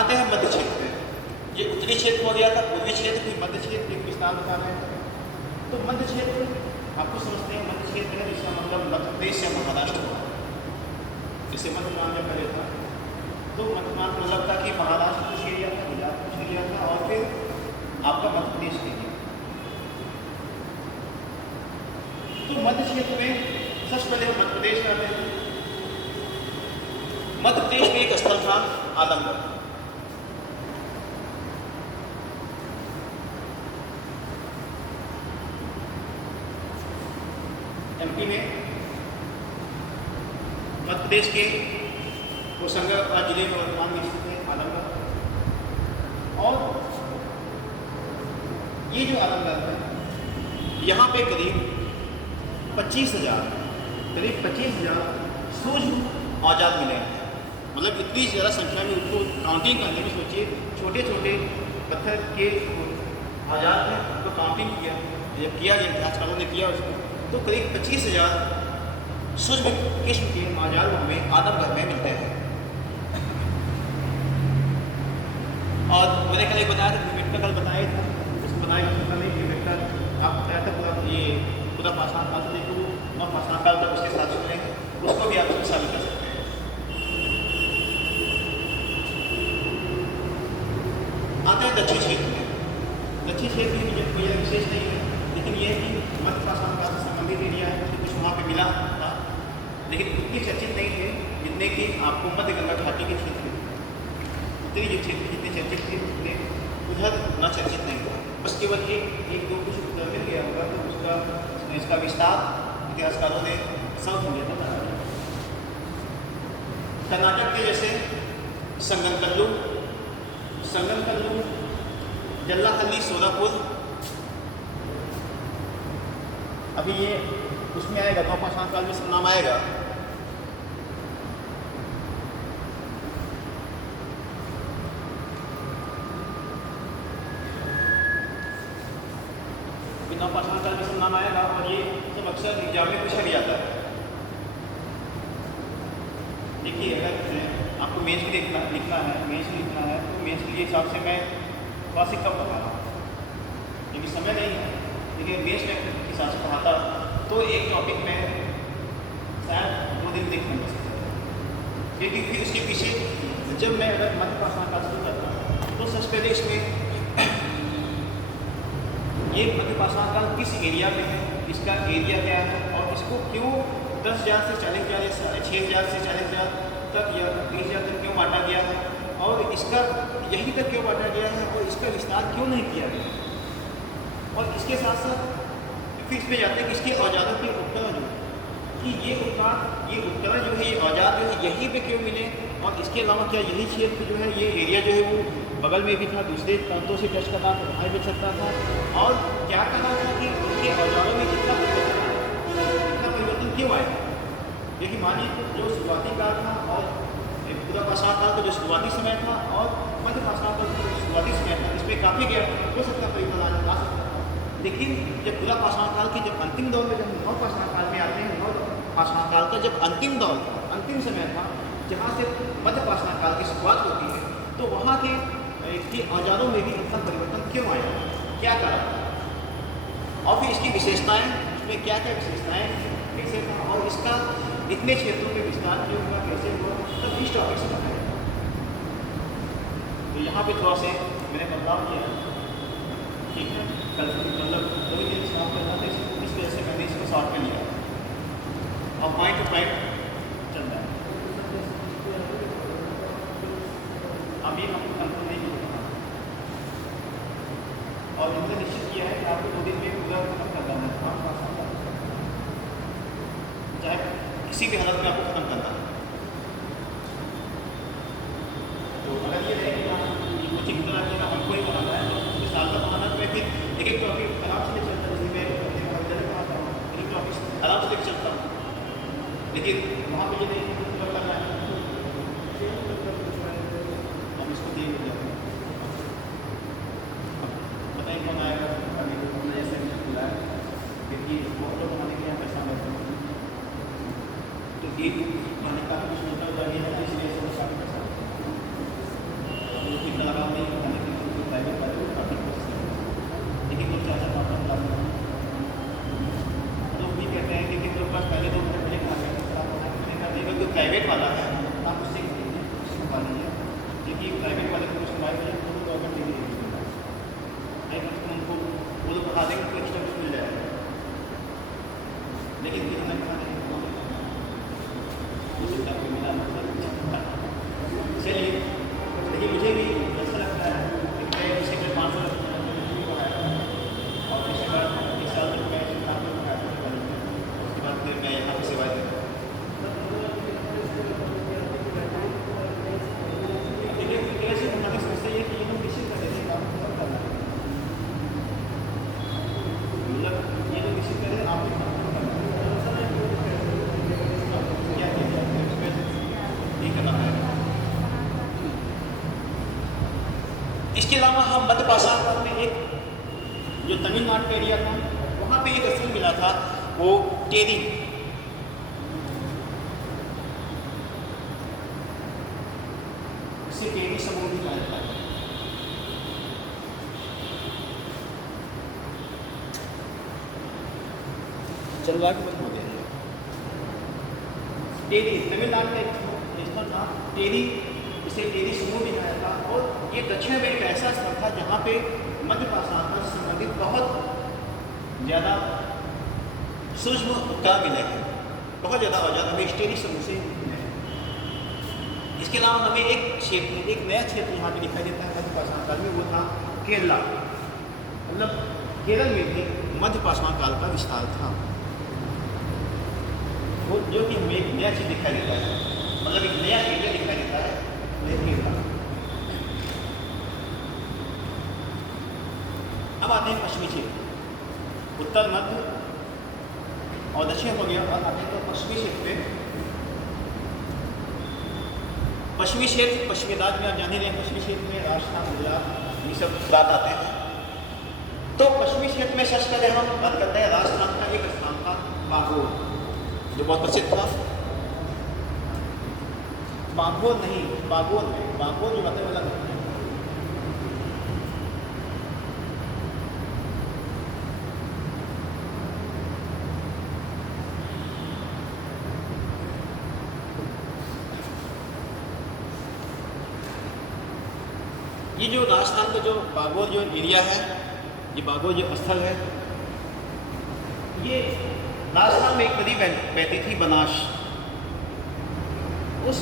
आते हैं मध्य क्षेत्र में। ये उत्तरी क्षेत्र हो गया था, पूर्वी क्षेत्र, फिर मध्य क्षेत्र, एक विस्तार बता रहे हैं। तो मध्य क्षेत्र आपको समझते हैं, मध्य क्षेत्र है जिसका मतलब मध्य प्रदेश या महाराष्ट्र हुआ। जिससे मध्यमान जब पहले था तो मध्यमान मतलब था कि महाराष्ट्र कुछ एरिया था, गुजरात कुछ एरिया था, और फिर आपका मध्य प्रदेश के लिए। तो मध्य क्षेत्र में सबसे पहले मध्य प्रदेश आते हैं। मध्य प्रदेश में एक स्थल था आलमगढ़। एमपी में प्रदेश के होशंगाबाद जिले में वर्तमान में स्थित है आलमगढ़। और ये जो आलमगढ़ है यहाँ पे करीब 25,000 सूझ औजार मिले हैं। मतलब इतनी ज़्यादा संख्या में उनको काउंटिंग करने में सोचिए, छोटे छोटे पत्थर के औजार थे, तो काउंटिंग किया, जब किया गया इतिहासकारों ने किया उसको, तो करीब 25,000 सूक्ष्म किस्म के औजार हमें आदमगढ़ में मिलते हैं। और मैंने कल एक बताया था बेमेटका, कल बताया था, उसको बताया कल एक बेमेटका आप बताया था पूरा ये पूरा पाषाण काल से देखो और पाषाण काल तक उसके साथ सुने, उसको भी आप शामिल कर सकते हैं। आते हैं दक्षिण क्षेत्र में। दक्षिण क्षेत्र में जब कोई विशेष नहीं है, लेकिन ये है कि मध्य पाषाण काल से संबंधित एरिया है, कुछ वहाँ पे मिला था, लेकिन उतनी चर्चित नहीं थे जितने कि आपको मध्य गंगा घाटी के क्षेत्र उतनी जो क्षेत्र जितने चर्चित थे उतने उधर न चर्चित नहीं हुआ। बस केवल एक दो कुछ उधर मिल गया होगा, तो उसका इसका विस्तार इतिहासकारों ने साउथ इंडिया में बताया। कर्नाटक के जैसे संगनकल्लू, जल्लाकल्ली, सोलापुर, अभी ये उसमें आएगा, नवपाषाण काल में सब नाम आएगा। नवपाषाण काल में सब नाम आएगा और ये सब अक्सर एग्जाम में पूछा भी जाता है। देखिए अगर आपको मेंस भी लिखना है, तो मेंस के हिसाब से मैं थोड़ा सी कम पढ़ा रहा हूँ, क्योंकि समय नहीं है। लेकिन मेंस में के हिसाब से पढ़ाता तो एक टॉपिक में शायद 2 दिन देख नहीं सकता, क्योंकि फिर उसके पीछे जब मैं अगर मध्य पाषाण काल शुरू करता हूँ तो सबसे पहले इसमें ये मध्य पाषाण काल किस एरिया में है, इसका एरिया क्या है और इसको क्यों 10,000 से 40,000 या 6,000 से 40,000 तक या 30,000 तक क्यों बांटा गया है और इसका यहीं तक क्यों बांटा गया है और इसका विस्तार क्यों नहीं किया गया। और इसके साथ साथ फिर इस पे जाते हैं कि इसके औजारों के उपकरण कि ये उपकरण जो है, ये औजार जो है यहीं पे क्यों मिले और इसके अलावा क्या यही क्षेत्र जो है, ये एरिया जो है वो बगल में भी था, दूसरे प्रांतों से टच करना था, वहाँ भी सकता था। और क्या करना था कि उनके औजारों में इतना परिवर्तन क्यों आया। देखिए मानिए जो शुरुआती काल था और पूरा पाषाण काल का जो शुरुआती समय था और मध्य पाषाण काल का जो शुरुआती समय था, इसमें काफ़ी गैप हो सकता परिवर्तन आ सकता था। लेकिन जब पूरा पाषाण काल के जब अंतिम दौर में, जब नव पाषाण काल में आते हैं, नव पाषाण काल का जब अंतिम दौर था, अंतिम समय था जहाँ से मध्य पाषाण काल की शुरुआत होती है, तो वहाँ के औजारों में भी इतना परिवर्तन क्यों आया, क्या कारण, और फिर इसकी विशेषताएँ, इसमें क्या क्या विशेषताएँ, कैसे था और इसका इतने क्षेत्रों में विस्तार क्यों हुआ, कैसे हुआ, तब इस टॉपिक से बताया। तो यहाँ पे थोड़ा से मैंने बदलाव किया, ठीक है, कल मतलब 2 दिन समाप्त करना था, इस वजह से मैंने इसको शॉर्ट में लिया और पॉइंट टू पॉइंट चल रहा है। अभी हम कंट्रोल नहीं किया और इन्होंने निश्चित किया है कि आपको 2 दिन में पूरा खत्म कर देना है, चाहे किसी भी हालत में आपको खत्म करना है। तो अगर ये रहे कि कोचिंग तरह के हमको ही बनाना है तो उसके साल का बनाना तो मैं फिर एक टॉपिक आराम से ले चलता हूँ, जैसे मैं पढ़ाता हूँ एक टॉपिक आराम से लेकर चलता हूँ, लेकिन वहाँ पर ये नहीं पूरा करना है, हम इसको देख लेते हैं। बताइए कौन आएगा, जैसे बुलाया क्योंकि बहुत लोग बनाने के यहाँ पैसा लगता है, तो एक बनाने का कुछ होता है, इसलिए काफ़ी पैसा इतना लगाव नहीं बनाने के लिए प्राइवेट वाले काफ़ी कोशिश करते हैं, लेकिन कुछ 4-5 क्लास लोग भी कहते हैं कि लोग पास पहले 2 घंटे खा गए, खराब होना नहीं कर देगा, क्योंकि इसके अलावा हम मध्य पाषाण काल में एक जो तमिलनाडु का एरिया था वहाँ पे एक स्थल मिला था, वो टेरी। इसे टेरी समूह भी कहा जाता है। चलवा के बंद हो गया। टेरी तमिलनाडु का एक स्थल था, टेरी, इसे टेरी समूह भी कहा था। और ये दक्षिण में एक ऐसा स्थल था जहाँ पे मध्य पाषाण से संबंधित बहुत ज़्यादा सूक्ष्म उपकरण मिले हैं, बहुत ज़्यादा औजार हमें टेरी समूह से मिले हैं। इसके अलावा हमें एक क्षेत्र, एक नया क्षेत्र यहाँ पे दिखाई देता है मध्य पाषाण काल में, वो था केरला। मतलब केरल में भी मध्य पाषाण काल का विस्तार था, वो जो कि हमें एक नया चीज़ दिखाई देता है, मतलब एक नया एरिया दिखाई देता है केरला। अब आते हैं पश्चिमी क्षेत्र, उत्तर मध्य और दक्षिण हो गया। और आते हैं तो पश्चिमी क्षेत्र में। पश्चिमी क्षेत्र, पश्चिमी राज्य में आप जान ही रहे हैं, पश्चिमी क्षेत्र में राजस्थान, गुजरात, ये सब रात आते हैं। तो पश्चिमी क्षेत्र में सबसे पहले हम बात करते हैं राजस्थान का एक स्थान था बागोर, जो बहुत प्रसिद्ध था। बागोर नहीं, बागोर में, बागोर जो मतलब अलग होता है। ये जो राजस्थान का जो बागोर जो एरिया है, ये बागोर जो स्थल है, ये राजस्थान में एक नदी बहती थी, बनास। उस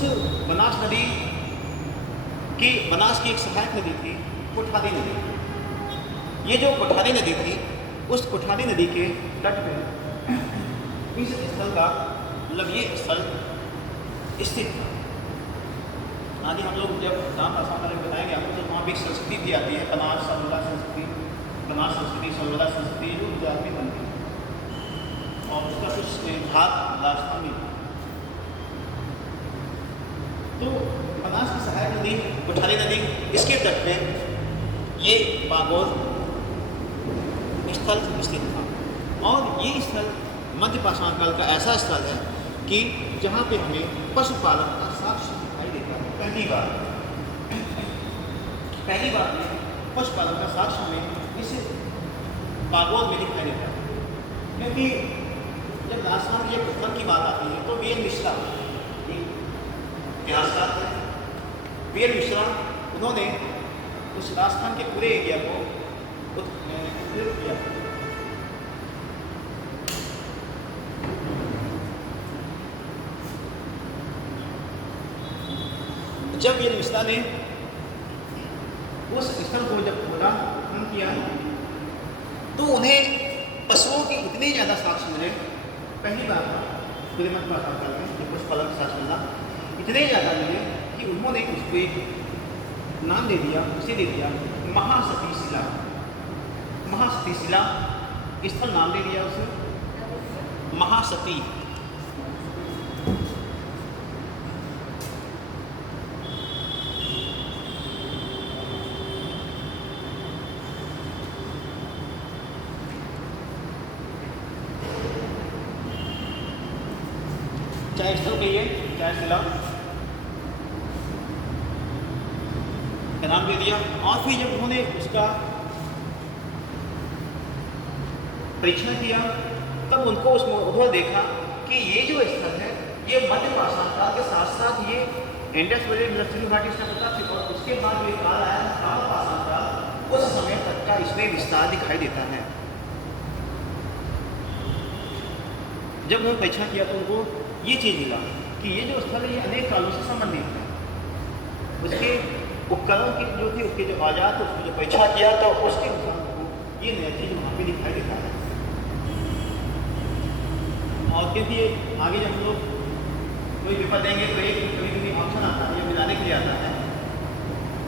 बनास नदी की, बनास की एक सहायक नदी थी कोठारी नदी। ये जो कोठारी नदी थी, उस कोठारी नदी के तट पे इस स्थल का, मतलब ये स्थल स्थित था। आगे हम लोग जब नाम आसान बताएंगे आपको, तो वहाँ भी संस्कृति भी आती है, बनास सरवदा संस्कृति, बनास संस्कृति, सरवदा संस्कृति, जो गुजरात में बनती है और उसका कुछ भाग राजस्थान में। तो बनास की सहायक नदी कोठारी नदी, इसके तट पे ये बागोर स्थल स्थित था। और ये स्थल मध्य पाषाण काल का ऐसा स्थल है कि जहाँ पे हमें पशुपालन का साक्ष्य दिखाई देता है। पहली बार में पशुपालन का साक्ष्य हमें इस बागोर में दिखाई देता है। क्योंकि जब राजस्थान के उत्तर की बात आती है तो वीर मिश्रा, इतिहासकार थे वीर मिश्रा, उन्होंने उस राजस्थान के पूरे एरिया को किया। जब वीर मिश्रा ने उस स्थल को जब खोला, किया, तो उन्हें पशुओं के इतने ज़्यादा साक्ष्य मिले। पहली बार पूरे मध्य पाषाण काल में जब पशुपालन का साक्ष्य मिला, इतने ज़्यादा मिले कि उन्होंने उसको एक नाम दे दिया, उसे दे दिया महासती शिला। महासती शिला स्थल नाम दे दिया उसे महासती। चाहे स्थल कहिए, चाहे शिला का नाम दे दिया। और फिर जब उन्होंने उसका परीक्षण किया, तब उनको उसमें उन्होंने देखा कि ये जो स्थल है, ये मध्य पाषाण काल के साथ साथ ये इंडस वैली सिंधु घाटी से पता थी। और उसके बाद ये काल आया ताम्र पाषाण काल, उस समय तक का इसमें विस्तार दिखाई देता है। जब उन्होंने परीक्षण किया तो उनको ये चीज़ मिला कि ये जो स्थल है ये अनेक कालों से संबंधित है। उसके उपकरण की जो थी, उसके जो औजार थे, उसको जो परीक्षा किया तो उसके अनुसार ये नया चीज़ वहाँ पे दिखाई देता है। और क्योंकि आगे जब हम लोग कोई पेपर देंगे तो एक कभी कभी ऑप्शन आता है, ये मिलाने के लिए आता है,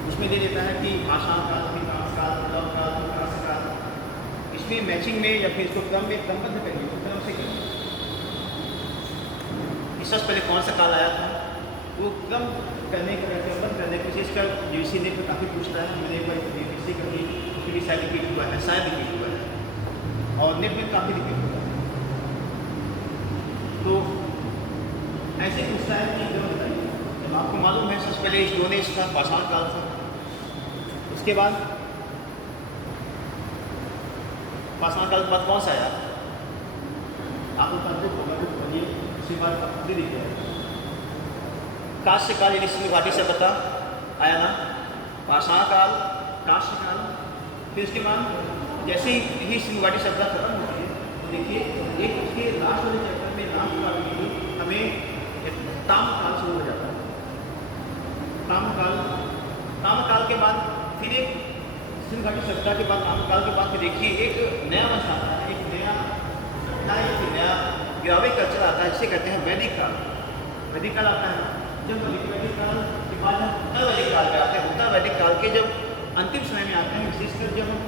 उसमें दे देता है कि आसाम काल, विकास काल, लव काल, विकास काल। इसमें मैचिंग में या फिर इसको क्रम में क्रमबद्ध करिए, तो क्रम से करिए। सबसे पहले कौन सा काल आया था, वो क्रम करने के क्रमबद्ध करने की कोशिश इसका यूसी नेट में काफ़ी पूछ रहा है, मैंने एक बार यूपीएससी का भी उसमें भी शायद रिपीट हुआ है, शायद रिपीट हुआ है और नेट में काफ़ी रिपीट हुआ है। तो ऐसे पूछता है कि जब बताइए, जब आपको मालूम है सबसे पहले स्टोन एज था, पाषाण काल था, उसके बाद पाषाण काल के बाद कौन सा आया आपको बताइए, उसके बाद अपनी दिखे काश्य काल यानी सिंधु घाटी सभ्यता आया ना, पाषाण काल, काश्य काल, फिर उसके बाद जैसे ही सिंधु घाटी सभ्यता खत्म होती है तो देखिए एक उसके लास्ट वाले चैप्टर में लास्ट काल में हमें ताम काल शुरू हो जाता है। ताम काल के बाद फिर एक सिंधु घाटी सभ्यता के बाद ताम काल के बाद फिर देखिए एक नया वंश आता है, एक नया वैदिक कल्चर आता है, जिसे कहते हैं वैदिक काल। वैदिक काल आता है जब वैदिक काल के बाद हम उत्तर वैदिक काल में आते हैं। उत्तर वैदिक काल के जब अंतिम समय में आते हैं, विशेषकर जब हम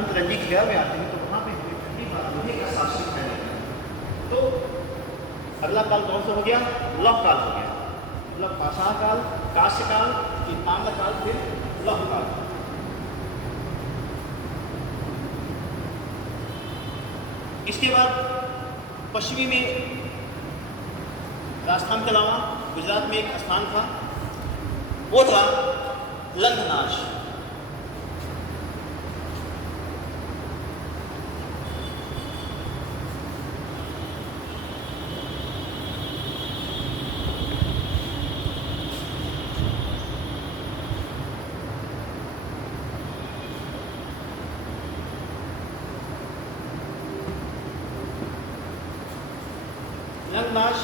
अंतरंगी खेल में आते हैं तो वहाँ पे हमें पहली बार लोहे का शासक है। तो अगला काल कौन सा हो गया? लौह काल हो गया, मतलब पाषाण काल, काश्य काल, ताम्र काल, फिर लौह काल। इसके बाद पश्चिमी में राजस्थान के अलावा गुजरात में एक स्थान था, वो था लंघनाश। लंघनाश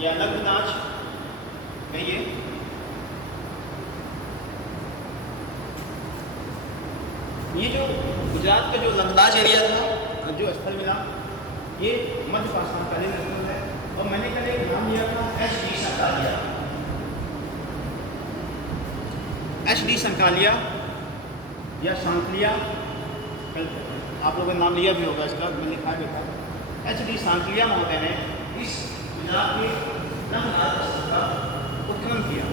या लंघनाच कहिए, ये जो गुजरात का जो लंघनाच एरिया था, जो स्थल मिला, ये मध्य पाषाणकालीन स्थल है। और मैंने कल एक नाम लिया था एच.डी. संकालिया। एच.डी. संकालिया या सांकलिया, आप लोगों ने नाम लिया भी होगा इसका, मैंने लिखा भी था। एच.डी. सांकलिया महोदय ने इस गुजरात के लंघनाच का उत्खनन किया।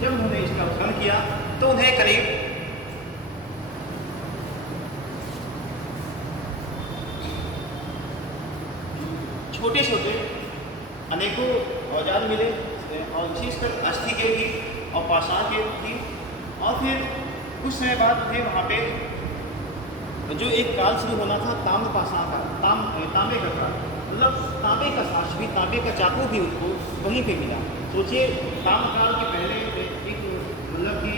जब उन्होंने इसका उत्खनन किया तो उन्हें करीब छोटे छोटे अनेकों औजार मिले और विशेषकर अस्थि के भी और पाषाण के भी। और फिर कुछ समय बाद उन्हें वहाँ पे जो एक काल शुरू होना था ताम्र पाषाण का, तांबे का काल, मतलब तांबे का साक्ष भी, तांबे का चाकू भी उनको वहीं पे मिला। सोचिए ताम्र काल के पहले एक मतलब कि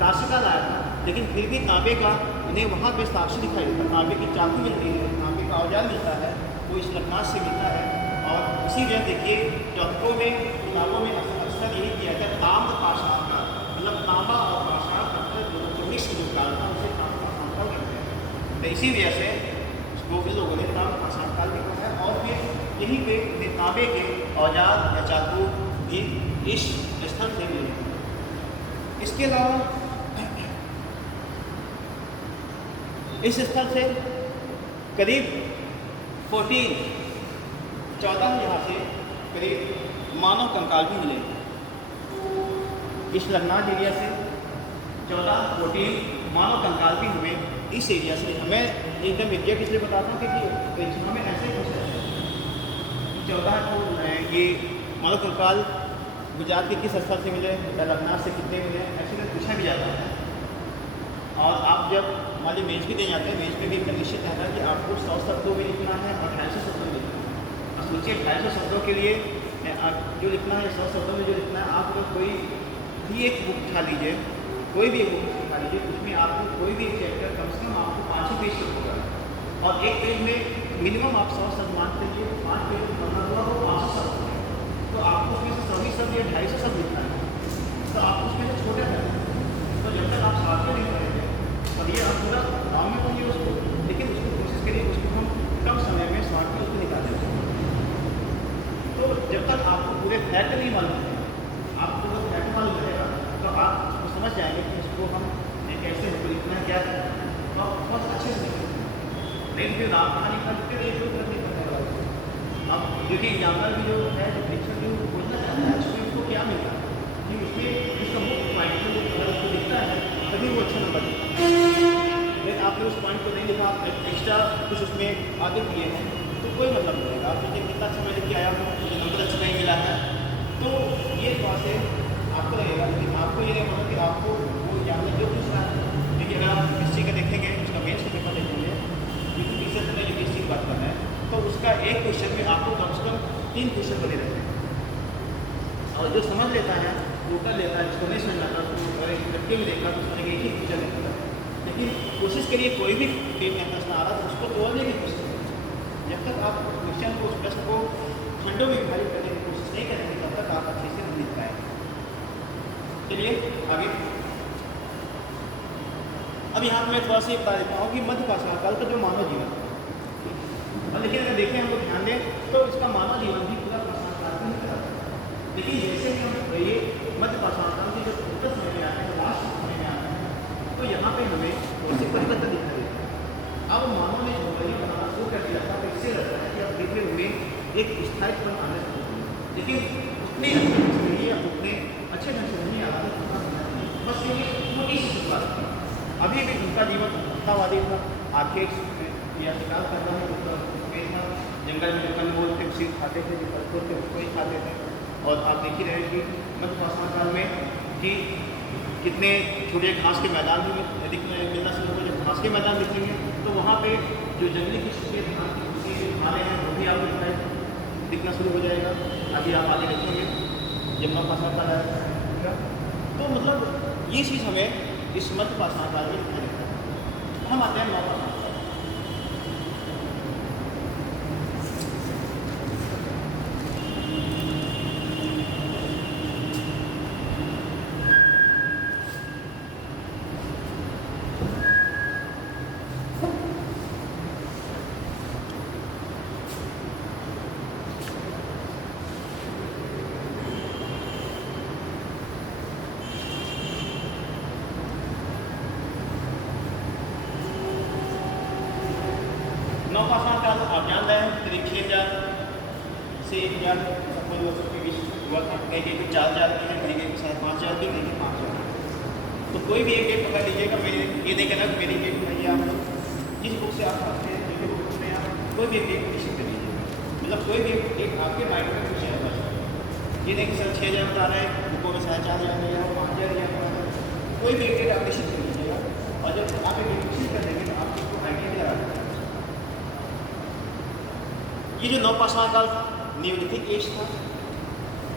काश्य काल आया था, लेकिन फिर भी तांबे का उन्हें वहाँ पे साक्ष्य दिखाई देता, तांबे की चाकू मिलती है, तांबे का औजार मिलता है, वो इस लंघनाच से मिलता है। और इसीलिए देखिए टॉपिकों में, किताबों में अक्सर यही किया जाता है ताम्र पाषाण काल, मतलब तांबा और पाषाण का जो मिश्र जो काल था उसे ताम्र पाषाण काल कहते हैं। तो इसी वजह से उसको भी लोगों ने ताम्र पाषाण काल लिखा है। और फिर यहीं पे तांबे के औजार या चाकू भी इस स्थल से मिले। इसके अलावा इस स्थल से करीब 14 यहाँ से करीब मानव कंकाल भी मिले। इस लंघनाच एरिया से 14 मानव कंकाल भी हमें इस एरिया से, हमें एकदम एग्जैक्ट इसलिए बताता हूँ क्योंकि हमें ऐसे ही पूछा है 14 को ये मानव कंकाल गुजरात के किस स्थल से मिले या लंघनाच से कितने मिले, ऐसे में पूछा भी जाता है। और आप जब हमारे मेज भी दे जाते हैं, मेज पे भी एकदम निश्चित रहता है कि आपको 100 शब्दों में लिखना है और 250 शब्दों में लिखना है। अब सोचिए 250 शब्दों के लिए जो लिखना है, 100 शब्दों में जो लिखना है, आप अगर कोई भी एक बुक उठा लीजिए, कोई भी एक बुक उठा लीजिए, उसमें आपको कोई भी एक चैप्टर कम से कम आपको 5 ही पेज होगा। और एक पेज में मिनिमम आप 100 शब्द मान लीजिए, 5 पेज में बना हुआ वो 500 शब्द है, तो आपको उसमें से 100 शब्द या 250 शब्द लिखना है, तो आप उसमें से छोटे हैं। तो जब तक आप साथ में नहीं करेंगे और ये आप पूरा नाम में पढ़िए उसको, लेकिन उसको कोशिश करिए उसको हम कम समय में शॉर्ट में उसको निकालें। तो जब तक आपको पूरे फैक्ट नहीं मालूम है, आपको पूरा फैक्ट मालूम रहेगा तो आप उसको समझ जाएंगे कि उसको हम कैसे उसको लिखना है, क्या करना है, तो आप बहुत अच्छे से लिखेंगे। नहीं फिर नाम कहानी करते रहिए, तो नहीं करने वाला। अब क्योंकि एग्जाम्पल भी जो है, जो परीक्षा जो बोलना चाहता है उसमें उसको क्या मिला कि उसमें इसका मुख्य आपने उस पॉइंट को नहीं लिखा, एक्स्ट्रा कुछ उसमें आगे किए हैं, तो कोई मतलब नहीं रहेगा। आप सोचिए कितना अच्छा मैं लिख के आया हूँ, मुझे नंबर अच्छा नहीं मिला है, तो ये थोड़ा से आपको लगेगा, लेकिन आपको ये नहीं पता कि आपको वो जानना जो कुछ रहा है। देखिए अगर आप हिस्ट्री का देखेंगे, उसका मेन्स का पेपर देखेंगे, क्योंकि टीचर ने जो हिस्ट्री की बात करना है, तो उसका एक क्वेश्चन में आपको कम से कम 3 क्वेश्चन बने रहते हैं। और जो समझ लेता है, वो कर लेता है, जिसको नहीं समझ आता तो अगर एक झटके में देखा तो समझेंगे एक ही क्वेश्चन निकलता है। लेकिन कोशिश करिए कोई भी टीम में प्रश्न आ रहा है तो उसको तोड़ने की कोशिश करें। जब तक आप क्वेश्चन को, उस प्रश्न को खंडों में विभाजित करने की कोशिश नहीं करेंगे, तब तक आप अच्छे से नहीं लिख पाएंगे। चलिए आगे। अब यहाँ पर मैं थोड़ा सा ये बता देता हूँ कि मध्य पाषाण काल का जो मानव जीवन, और लेकिन अगर देखें, हम लोग ध्यान दें तो इसका मानव जीवन भी पूरा पाषाण काल में निकला था। लेकिन जैसे कि हम ये मध्य पाषाण काल के जो उत्तर समय में आते हैं, लास्ट समय में आते हैं, तो यहाँ पे हमें थोड़ी सी परिवर्तन दिखाई देता है। अब मानव ने झोपड़ियाँ बनाना शुरू कर दिया था, तो इससे लगता है कि अब देखने में एक स्थायित्व आने शुरू हुई, लेकिन उतने उतने अच्छे ढंग से नहीं आ रहा था। बस ये छोटी सी शुरुआत थी। अभी भी उनका जीवन आस्थावादी था, आखिर या शिकार करना है उसका था, जंगल में जो कंदमूल थे उसी खाते थे, जो फल थे उसको ही खाते थे। और आप देख ही रहे कि मध्य पाषाण काल में कि कितने छोटे घास के मैदान भी मिलना शुरू हो। जब घास के मैदान दिखेंगे तो वहाँ पे जो जंगली की सफेद घास की उसके खाने हैं वो भी आपको दिखना शुरू हो जाएगा। अभी आप आगे देखेंगे जब नव पाषाण काल आएगा, तो मतलब ये चीज़ हमें इस मध्य पाषाण काल में दिखाई देता है। हम आते हैं नव पाषाण काल। नव पाषाण काल आप जान रहे हैं करीब 6000 से 1000 कुछ वर्षों के बीच हुआ था। कहीं कहीं 4000 की है, कहीं कहीं 5500 की, कहीं 5000। तो कोई भी एक डेट पकड़ लीजिएगा। मेरे ये देखें ना मेरी डेट बताइए, आप जिस बुक से आप पढ़ते हैं, जिस बुक में आप कोई भी एक डेट निश्चित कर लीजिएगा। मतलब कोई भी एक आपके माइंड में कुछ है बस, ये नहीं कि सर 6000 बता रहे हैं, बुकों में 4500 दिया हो, 5000 दिया हो, कोई भी एक डेट आप निश्चित कर लीजिएगा। और जब आप एक डेट निश्चित कर देंगे तो आपको आइडिया क्लियर आ जाएगा। ये जो नव पाषाण काल न्यूलिथिक एज था,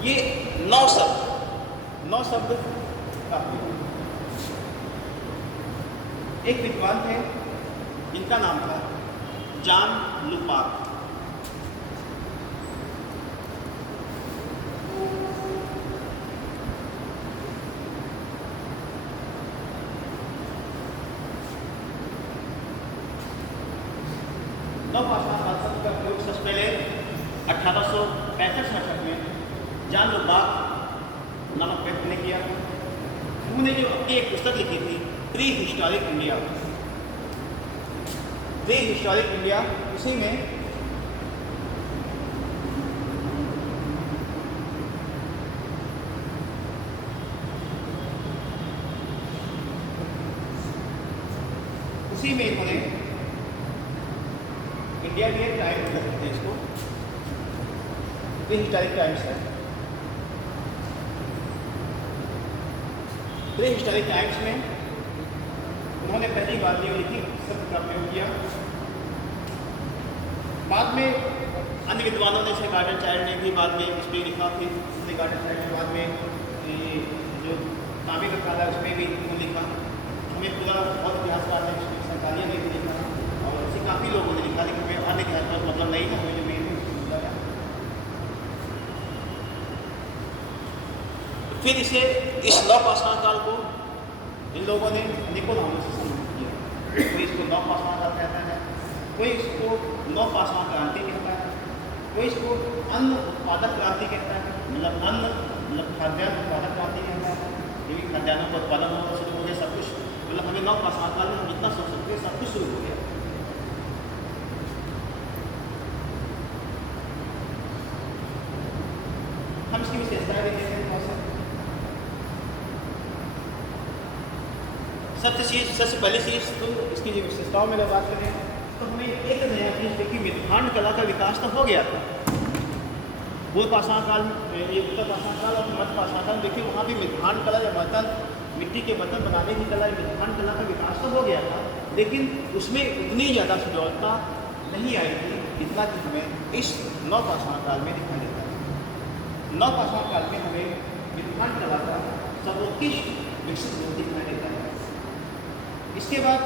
ये 9 शब्द काफी। एक विद्वान थे जिनका नाम था जॉन लुपाक। नव पाषाण काल शब्द का प्रयोग सबसे पहले 1865 में जॉन लुपाक नामक व्यक्ति ने किया। उन्होंने जो अपनी एक पुस्तक लिखी थी प्री हिस्टोरिक इंडिया, उसी में इन्होंने इंडिया के टाइम रखते हैं, इसको प्री हिस्टोरिक टाइम्स है। प्री हिस्टोरिक टाइम्स में उन्होंने पहली बार न्यूलिथिक शब्द का प्रयोग किया। बाद में अन्य विद्वानों ने, जैसे गार्डन चाइल्ड ने भी बाद में इस पर लिखा थी। इसलिए गार्डन चाइल्ड ने बाद में जो तांबे का काला उसमें भी उन्होंने लिखा। हमें पूरा बहुत इतिहासकार है, सरकारिया ने भी लिखा और ऐसे काफ़ी लोगों ने लिखा, लेकिन हमें अन्य इतिहासकार मतलब नहीं था, हमें जो मेन मिला है। फिर इसे इस नव पाषाण काल को इन लोगों ने अनेकों नामों से संबोधित किया। कोई इसको नव पाषाण काल कहता है, कोई इसको नव पाषाण क्रांति कहता है, कोई इसको अन्न उत्पादक क्रांति कहता है, मतलब अन्न मतलब खाद्यान्न उत्पादक क्रांति कहता है। ये भी खाद्यान्नों का उत्पादन होना शुरू हो गया, सब कुछ मतलब हमें नव पाषाण काल में हम जितना सोच सकते हैं सब कुछ शुरू हो गया। हम इसकी विशेषताएं देखेंगे। सबसे पहली चीज़ तो इसकी जो विशेषताओं में अगर बात करें तो हमें एक नया चीज़ देखिए, मिथिलांड कला का विकास तो हो गया था। पूर्व पाषाण काल में, ये उत्तर पाषाण काल और मध्य पाषाण काल, देखिए वहाँ भी मिथिलांड कला या बर्तन, मिट्टी के बर्तन बनाने की कला, मिथिलांड कला का विकास तो हो गया था, लेकिन उसमें उतनी ज़्यादा सुदृढ़ता नहीं आई थी जितना कि हमें इस नवपाषाण काल में दिखाई देता है। नवपाषाण काल में हमें मिथिलांड कला का सर्वोत्कृष्ट विकसित रूप दिखाई देता है। इसके बाद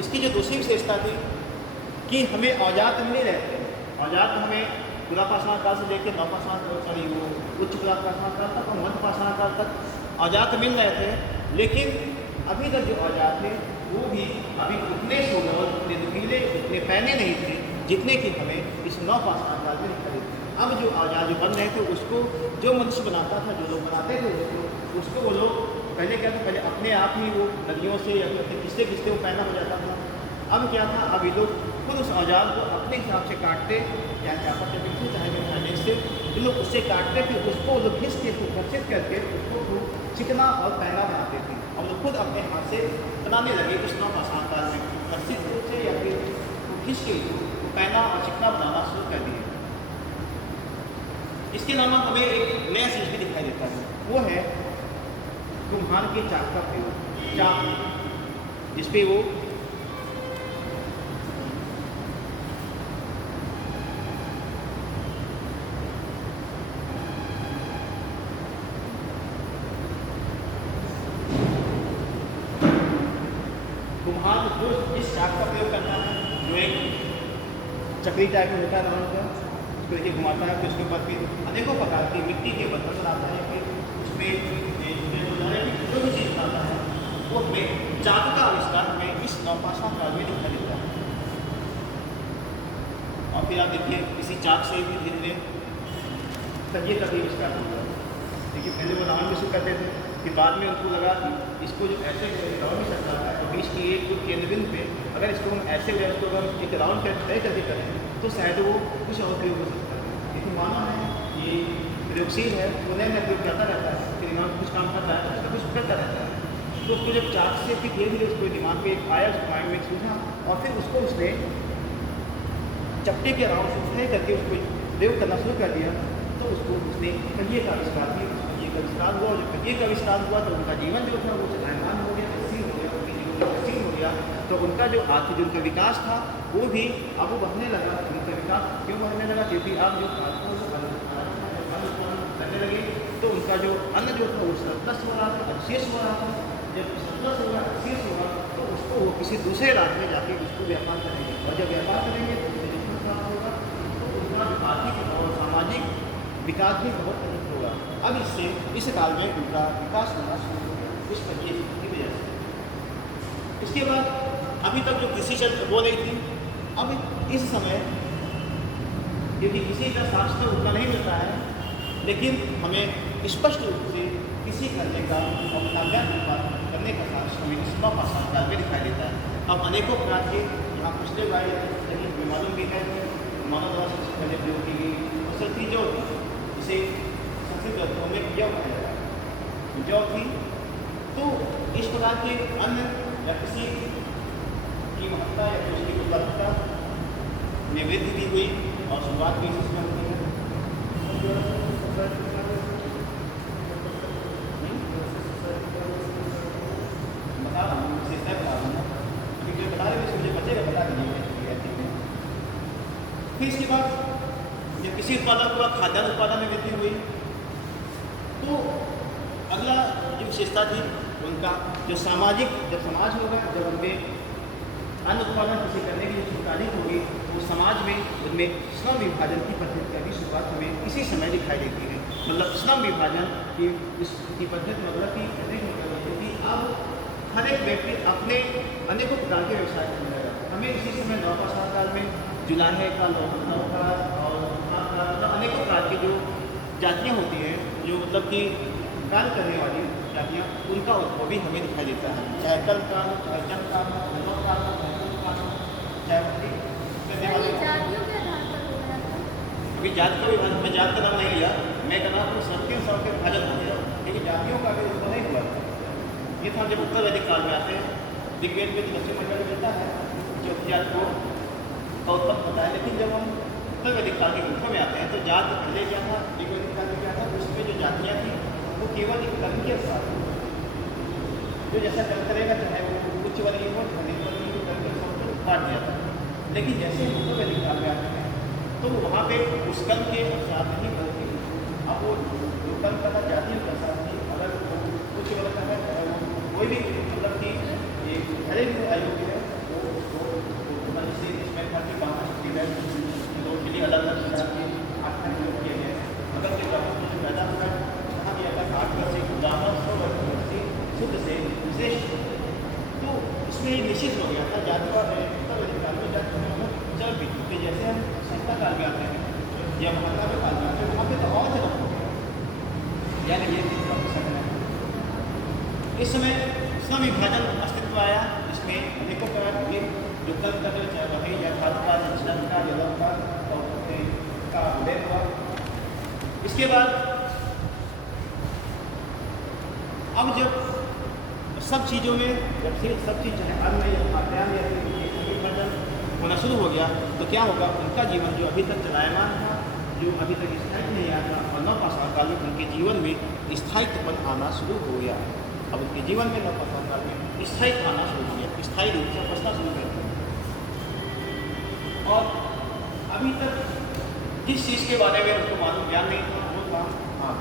इसकी जो दूसरी विशेषता थी कि हमें औजार तो मिले रहते हैं। औजार तो हमें पुरापाषाण काल से लेकर नवपाषाण वो उच्च पुरापाषाण काल तक और मध्य पाषाण काल तक औजार तो मिल रहे थे, लेकिन अभी तक जो औजार थे वो भी अभी उतने सुंदर, उतने नुकीले, उतने पैने नहीं थे जितने कि हमें इस नवपाषाण काल में दिखाई देते। अब जो औजार जो बन रहे थे उसको जो मनुष्य बनाता था, जो लोग बनाते थे उसको वो लोग पहले क्या था, पहले अपने आप ही वो नदियों से या फिर किससे किससे वो पैना हो जाता था। अब क्या था, अब ये लोग खुद उस औजार को अपने हिसाब से काटते, या चापा चपे से चाहे खाने से ये लोग उससे काटते थे, उसको लोग घिस के सुरक्षित करके उसको खूब चिकना और पैना बनाते थे और लोग खुद अपने हाथ से बनाने लगे उस नवपाषाण काल में, सुरक्षित रूप से या फिर घिस के पैना और चिकना बनाना शुरू कर दिए। इसके अलावा हमें एक नया चीज़ भी दिखाई देता है, वो है कुम्हार के चाक का प्रयोग। चाक जिसपे वो कुम्हार जो इस चाक का प्रयोग करता है, जो एक चक्री टाइप में होता है राउंड का, उसको देखिए घुमाता है, फिर उसके ऊपर फिर अनेकों प्रकार की मिट्टी के बर्तन बनाता है, फिर उसमें जो भी चीज़ बनाता है वो हमें चाक का आविष्कार हमें इस नवपाषाण काल में दिखाई देता है। और फिर आप देखिए इसी चाक से भी धीरे धीरे तजिए का भी आविष्कार होता है। देखिए पहले वो राउंड में शुरू करते थे, फिर बाद में उनको लगा कि इसको जो ऐसे राउंड भी सकता है तो बीच की एक केंद्र बिंदु पे अगर इसको हम ऐसे इसको अगर एक राउंड कर तय करके करें तो शायद वो कुछ और प्रयोग हो सकता है। लेकिन माना है ये प्रयोगशील है, वो नया नया प्रयोग करता रहता है, फिर दिमाग कुछ काम करता है उसका कुछ करता रहता है। तो उसको जब चाक से फिर धीरे धीरे उसको दिमाग में एक आया, उस माइंड में सूझा और फिर उसको उसने चपटे के राउंड से तय करके उसको प्रयोग करना शुरू कर दिया। तो उसको उसने पहिए का आविष्कार किया, पहिए का आविष्कार हुआ, जब पहिए का आविष्कार हुआ तो उनका जीवन जो था वो चलायमान हो गया, गतिशील हो गया, उनके जीवन में गतिशील हो गया। तो उनका जो आर्थिक जो उनका विकास था वो भी अब वो बढ़ने लगा। उनका विकास क्यों बढ़ने लगा, क्योंकि अब जो करने लगे तो उनका जो अन्न जो था वो सरप्लस हो रहा था, अवशेष हो रहा था। जब सरप्लस होगा, अवशेष होगा तो उसको वो किसी दूसरे राज्य में जाके उसको व्यापार करेंगे, और जब व्यापार करेंगे तो उससे जितना प्राप्त होगा तो उनका आर्थिक और सामाजिक विकास भी बहुत अधिक होगा। अब इससे इस काल में उनका विकास होना शुरू हो गया उस पहिए की वजह से। इसके बाद अभी तक जो कृषि चल हो रही थी, अब इस समय क्योंकि किसी का शास्त्र उतना नहीं मिलता है, लेकिन हमें स्पष्ट रूप से किसी करने का और काव्यान उत्पादन करने का शास्त्र हमें इस नवपाषाण काल में दिखाई देता है। अब अनेकों प्रकार के यहाँ पुछले गए लेकिन मालूम भी है मानव द्वारा सबसे पहले प्रयोग की गई औषधि जो थी, इसे संस्कृत ग्रंथों में यव कहा जाता है, जौ थी। तो इस प्रकार के अन्न या किसी की महत्ता या फिर उसकी उपलब्धता में वृद्धि भी हुई और शुरुआत भी इसमें होती है। बता रहा हूँ, विशेषता बता रहा हूँ, क्योंकि जो बता रहे मुझे बचेगा बता दीजिएगा। फिर इसके बाद जब किसी उत्पादन को खाद्यान्न उत्पादन में वृद्धि हुई तो अगला जो विशेषता थी उनका जो सामाजिक, जब समाज होगा, जब उनमें अन्न उत्पादन किसी करने की जो सरकारी होगी तो समाज में उनमें श्रम विभाजन की पद्धति का भी शुरुआत हमें इसी समय दिखाई देती है। मतलब श्रम विभाजन की पद्धति मतलब कि कहने का मतलब है कि अब हर एक व्यक्ति अपने अनेकों प्रकार के व्यवसाय करने लगा। हमें इसी समय नवपाषाण काल में जुलाहे का, लोहा का और मतलब अनेकों प्रकार की जो जातियाँ होती हैं, जो मतलब कि कार्य करने वाली जातियाँ, उनका उद्भव भी हमें दिखाई देता है। चाहे कल का हो, चाहे जंग का हो, नमक का हो, चाहे करने वाले अभी जाति का विभाजन, मैं जाति का नाम नहीं लिया, मैं कहना तो सबके विभाजन हो गया, लेकिन जातियों का भी उद्भव नहीं हुआ। कि हम जब उत्तर वैदिक काल में आते हैं, ऋग्वेद में जो दक्षिण मंडल मिलता है जो जात को उत्पन्न होता है, लेकिन जब हम उत्तर वैदिक काल के ग्रंथों में आते हैं तो जात पहले क्या था, ऋग्वेदिक काल में क्या था, उसमें जो जातियाँ थी वो केवल एक कर्म के अनुसार जो जैसा कर्म करेगा, चाहे वो उच्च वर्गीय हो, धनिक वर्गीय हो, कर्म के अनुसार बांट दिया था। लेकिन जैसे हम उत्तर वैदिक काल में आते हैं तो वहाँ पे उस कर्म के अनुसार नहीं बल्कि अब वो जो कर्म करना जाति के अनुसार नहीं, अगर उच्च वर्ग का है, अगर वो कोई भी मतलब कि एक हर एक अयोग्य है वो उसको जैसे इसमें था कि बाहर शक्ति है लोगों के लिए अलग अलग प्रकार के आठ प्रयोग किए गए हैं। अगर के ब्राह्मण जो पैदा हुआ है कहा गया था 8 वर्ष से ब्राह्मण 100 वर्ष से शुद्ध से विशेष, तो इसमें निश्चित हो गया था जाति और उत्तर वैदिक काल में जाति चल भी थी। जैसे हम संहिता काल में आते हैं या महात्मा में काल में आते हैं वहाँ पे तो और चलन हो गया, यानी ये है। इस समय संविभाजन अस्तित्व आया, इसमें अनेकों प्रकार के जो कर्म कर रहे चाहे वही या खाद का, संचलन का, जलम का और का उदय हुआ। इसके बाद अब जब सब चीज़ों में जब से सब चीज़ चाहे अन्न या खाद्यान्न या संविभाजन होना शुरू हो गया तो क्या होगा, उनका जीवन जो अभी तक चलायमान था, जो अभी तक स्थायित्व नहीं आया था, और नवपाषाण काल में उनके जीवन में स्थायित्वपन आना शुरू हो गया। अब उनके जीवन में नवपाषाण काल में स्थायित्व आना शुरू हो गया, स्थायी रूप से बसना शुरू कर दिया। और अभी तक जिस चीज़ के बारे में उनको मालूम ज्ञान नहीं था वो था आँख।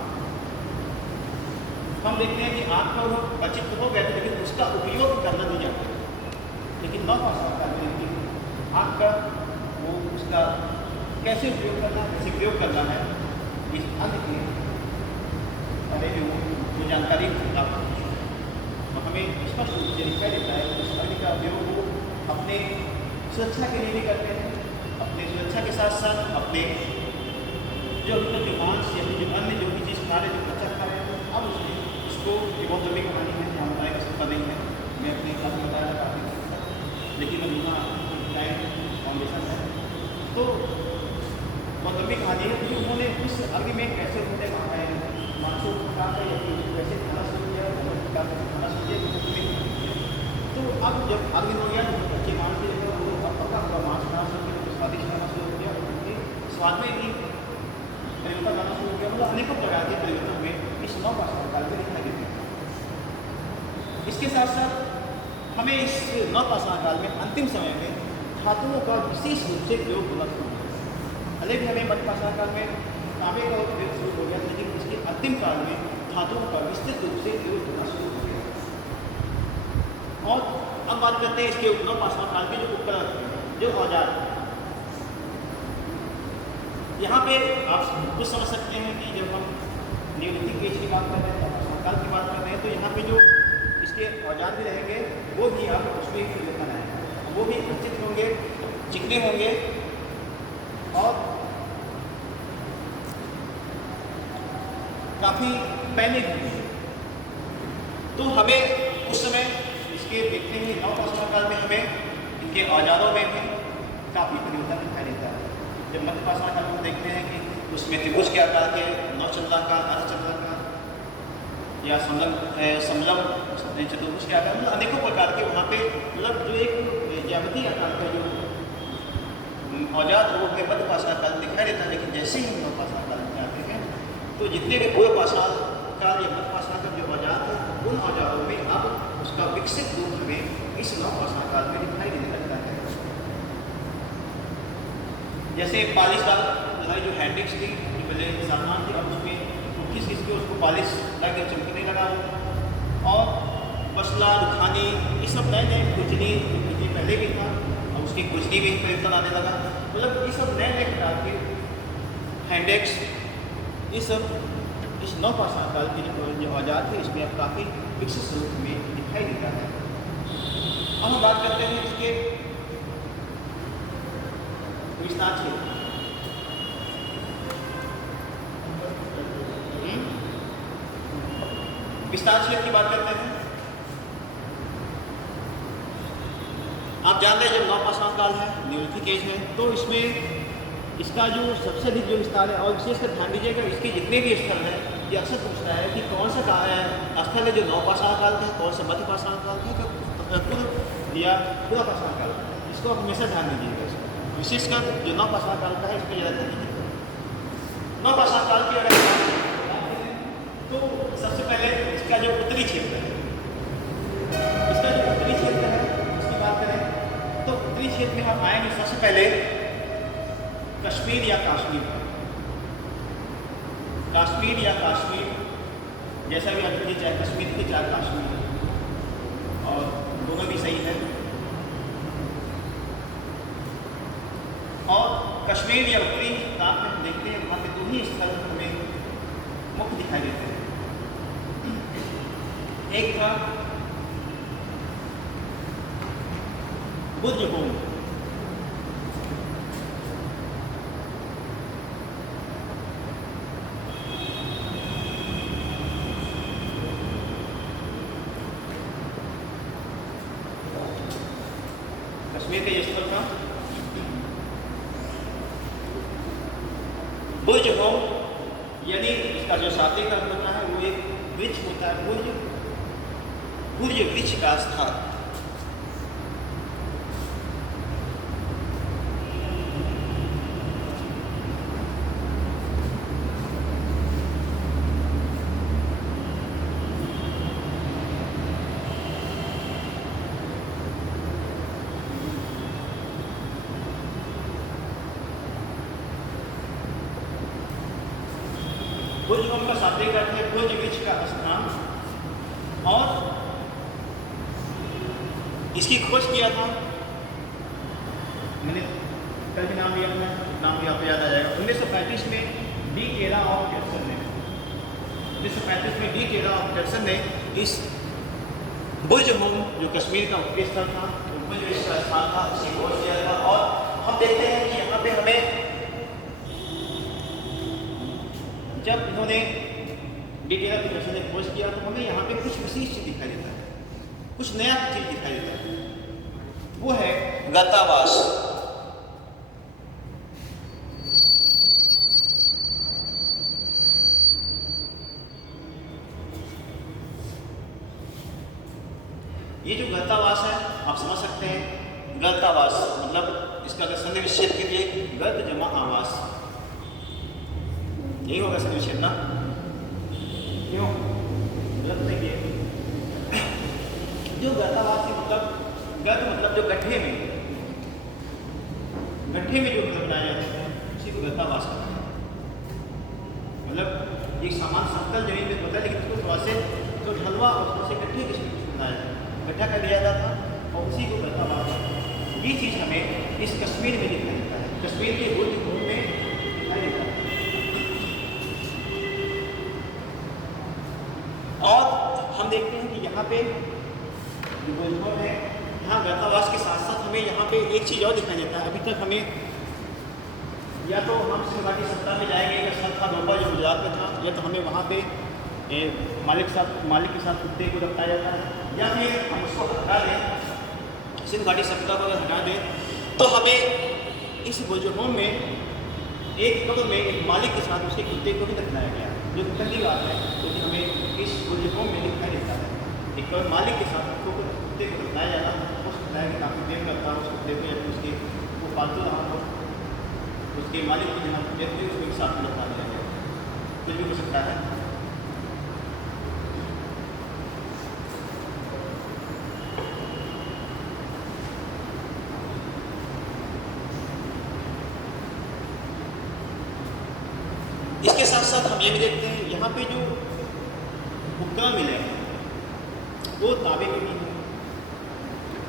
हम देखते हैं कि आँख का वो बचित हो गया था लेकिन उसका उपयोग करना नहीं जानते। लेकिन नवपाषाण काल में आँख का वो उसका कैसे उपयोग करना, कैसे प्रयोग करना है, इस अन्य के बारे में जो जानकारी प्राप्त होती है तो हमें स्पष्ट रूप से दिखाई देता है कि इस अन्य का उपयोग वो अपने सुरक्षा के लिए भी करते हैं, अपने सुरक्षा के साथ साथ अपने जो जो मांस या जो अन्य जो भी चीज़ खा रहे जो बच्चा खा रहे हैं अब उसमें इसको ये बहुत लंबी कहानी है, यहाँ बताया कि सकता नहीं है, मैं अपने क्लास में बताया था काफ़ी, लेकिन अब यहाँ फाउंडेशन है तो बहुत लंबी कहानी है कि उन्होंने उस अग्नि में कैसे उन्होंने मांसों का कैसे खाना शुरू किया, खाना शुरू किया। तो अब जब अग्नि हो गया तो कच्चे मांस की जगह वो पका हुआ मांस खाना शुरू किया, तो स्वादिष्ट खाना शुरू हो गया, उनके स्वाद में भी परिवर्तन आना शुरू हो गया। मतलब अनेकों प्रकार के परिवर्तन में इस नवपाषाण काल में दिखाई देते हैं। इसके साथ साथ हमें इस नवपाषाण काल में अंतिम समय में धातुओं का विशेष रूप से प्रयोग होना शुरू हो गया। भले भी हमें मध्यपाषाण काल में तांबे का प्रयोग शुरू हो गया, लेकिन इसके अंतिम काल में धातुओं का विस्तृत रूप से प्रयोग होना शुरू हो गया। और अब बात करते हैं इसके नवपाषाण काल के जो उपकरण जो औजार, यहाँ पे आप कुछ समझ सकते हैं कि जब हम नियोलिथिक एज की बात कर रहे हैं, नवपाषाण काल की बात कर रहे हैं, तो यहाँ पे जो इसके औजार भी रहेंगे वो भी आप उसमें परिवर्तन आएगा, वो भी उचित होंगे, चिकने होंगे और काफ़ी पहले होंगे। तो हमें उस समय इसके देखते हैं नवपाषाण काल में हमें इनके औजारों में भी काफ़ी परिवर्तन दिखाई देता है। जब मध्यपाषाण काल में देखते हैं कि उसमें त्रिभुज के आकार के, नौचंद्रा का, अर्धचंद्रा का या समलम चतुर्भुज के आकार, मतलब अनेकों प्रकार के वहाँ पे मतलब जो एक ज्यामितीय आकार का जो औजार वो हमें मध्यपाषाण काल दिखाई देता है। लेकिन जैसे ही हम नवपाषाण काल में आते हैं तो जितने भी पूर्वपाषाण काल या मध्यपाषाण का जो औजार थे उन औजारों में अब उसका विकसित रूप हमें इस नवपाषाण काल में दिखाई देने लगता है। जैसे पालिश वाली जो हैंडिक्स थी जो पहले सामान थी, अब उसमें किस किस के उसको पालिश लगा चमकने लगा, और मसला रुखानी ये सब नए नए खुजली पहले भी था और उसकी खुजली में परिवर्तन आने लगा। मतलब ये सब नए नए प्रकार के हैंडेक्स ये सब इस नवपाषाण काल के जो औजार थे इसमें अब काफ़ी विकसित रूप में दिखाई देता है। अब हम बात करते हैं इसके विस्तार क्षेत्र। विस्तार क्षेत्र की बात करते हैं। आप जानते हैं जब नवपाषाण काल है, नियोलिथिक एज है, तो इसमें इसका जो सबसे अधिक जो विस्तार है, और विशेषकर ध्यान दीजिएगा इसके जितने भी स्थल हैं ये अक्सर पूछता है कि कौन सा स्थल पत्थर है जो नवपाषाण काल का है, कौन सा मध्य पाषाण काल का है, जो पूर्व या पूरा पाषाण काल का है। इसको आप हमेशा ध्यान दीजिएगा। इसको विशेषकर जो नवपाषाण काल का है इसको ज़्यादा ध्यान दीजिएगा। नवपाषाण काल की अगर बात करें तो सबसे पहले इसका जो उत्तरी क्षेत्र है, इसका जो उत्तरी क्षेत्र है उसकी बात करें तो उत्तरी क्षेत्र में हम आएंगे सबसे पहले कश्मीर या काश्मीर। कश्मीर या काश्मीर, जैसा भी आप लीजिए, चाहे कश्मीर के चाहे काश्मीर, और दोनों भी सही है। और कश्मीर या उत्तरी प्रांत में हम देखते हैं वहाँ पे दो ही स्थल हमें मुख्य दिखाई देते हैं। एक था बुर्ज होम, कश्मीर का ये स्थल था बुर्ज होम, यानी इसका जो शाब्दिक अर्थ होता है वो एक वृक्ष होता है, बुर्ज वृक्ष का स्थान। बुर्ज होम का शाब्दिक अर्थ है बुर्ज वृक्ष का स्थान, और इसकी खोज किया था, मैंने कल भी नाम लिया था, नाम भी आपको याद आ जाएगा, 1935 में डी टेरा ऑफ जैक्सन ने 1935 में डी टेरा ऑफ जैक्सन ने इस बुर्ज होम जो कश्मीर का उत्तरी स्थल था, बुर्ज वृक्ष का स्थान था, उसकी खोज किया था। और हम देखते हैं कि यहाँ पे हमें जब इन्होंने डिटेल प्रोफेसर ने खोज किया तो हमें यहाँ पे कुछ विशेष चीज दिखाई देता है, कुछ नया चीज दिखाई देता है, वो है गतावास। ये जो गतावास है आप समझ सकते हैं, गतावास मतलब इसका अगर संधि विच्छेद के लिए गत जमा आवास, यही होगा संधि विच्छेद ना, क्यों गलत नहीं है। जो गतावासी मतलब गत मतलब जो गड्ढे में जो घर बनाया जाता है उसी को गतावास कहते हैं। मतलब एक समान समतल जमीन में होता है लेकिन उसको थोड़ा से जो ढलवा और थोड़ा से गड्ढे किस्म बनाया जाता है, गड्ढा कर दिया जाता था और उसी को गतावास। ये चीज़ हमें इस कश्मीर में दिखाई देता है, कश्मीर के बुर्ज होम में दिखाई देता है। और हम देखते हैं कि यहाँ पे जो बुर्ज होम है, यहाँ गतावास के साथ साथ हमें यहाँ पे एक चीज़ और दिखाई देता है। अभी तक हमें या तो हम सिंहघाटी सत्ता में जाएंगे, अगर सर था डोबा जो गुजरात में था, या तो हमें वहाँ पे मालिक के साथ कुत्ते को रखता जाता है, या फिर हम उसको हटा दें, सिंहघाटी सत्ता को अगर हटा दें तो हमें इस बुर्ज होम में एक कब्र में एक मालिक के साथ उसके कुत्ते को भी दफनाया गया, जो ठंडी बात है क्योंकि तो हमें इस बुर्ज होम में दिखाई देता है। एक कब्र मालिक के साथ कुत्ते को दफनाया जाना, उस दफनाया कि काफ़ी देर लगता है उस कुत्ते को, या फिर उसके वो पालतू रहा हो, उसके मालिक को जहाँ देख के उसको एक साथ में दफना दिया गया, कुछ भी हो सकता है। इसके साथ साथ हम ये भी देखते हैं यहाँ पे जो उपकरण मिले हैं वो तांबे के भी हैं,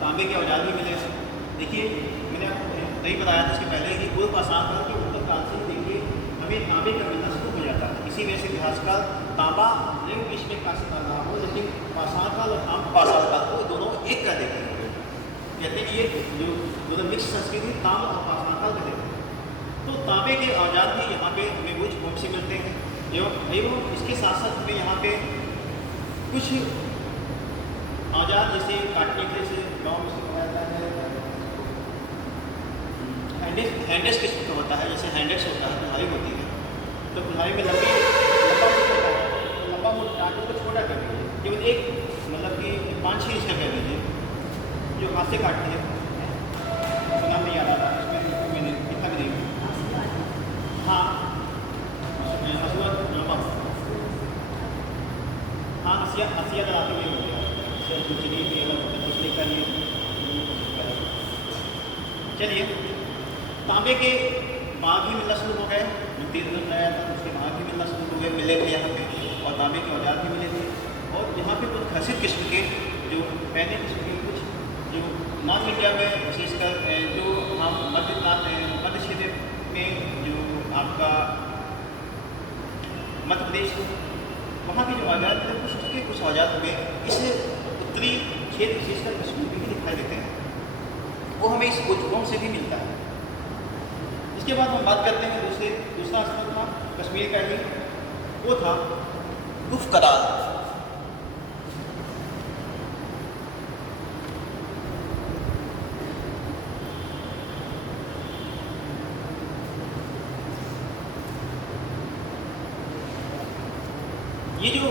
तांबे के औजार भी मिले हैं। देखिए मैंने आपको नहीं बताया था इसके पहले कि पूर्व पाषाण काल के उत्तर काल से देखिए हमें तांबे का मिलना शुरू हो जाता है। इसी वजह से इतिहासकार तांबा लिंग बीच में काशी कर रहा हो, लेकिन पाषाण काल और पाषाण काल को दोनों एक कर देते हैं। कहते हैं कि ये जो दोनों मिक्स संस्कृति तांबा और पाषाण काल कहते हैं। तो तांबे के औजार भी यहाँ पे हमें बुर्ज होम से मिलते हैं, एवं इसके साथ साथ हमें यहाँ पे कुछ औजार जैसे काटने के से गाँव में से बनाया जाता है, हैंडेक्स किस्म का होता है, जैसे हैंडेक्स होता है, कुल्हाड़ी होती है, तो कुल्हाड़ी में लंबा मुठ काट को छोटा कर दीजिए, केवल एक मतलब कि 5-6 इंच का कह लीजिए, जो हाथ से काटते हैं, तो नाम नहीं आ रहा था इसमें, मैंने कितना भी नहीं। हाँ, हसुआ लंबा, हाँ हसिया हसिया लगाते हुए हो गया, दूसरी भी अलग होता है, दूसरे का ये। चलिए, तांबे के बाग ही मिलना शुरू हो गए, जो तेल बन रहा था उसके बाग ही मिलना शुरू हो गए, मिले थे यहाँ पे, और तांबे के औजार भी मिले थे। और यहाँ पे कुछ घसित किस्म के, जो पहले किस्म के कुछ, जो नॉर्थ इंडिया में विशेषकर जो हम मध्य क्षेत्र में, जो आपका मध्य प्रदेश, वहाँ के जो औजार थे कुछ उसके कुछ औजार हमें इस उत्तरी क्षेत्र विशेषकर कश्मीर में भी दिखाई देते हैं, वो हमें इस उद्गम से भी मिलता है। इसके बाद हम बात करते हैं दूसरा स्थल था कश्मीर का ही, वो था गुफ कराल। ये जो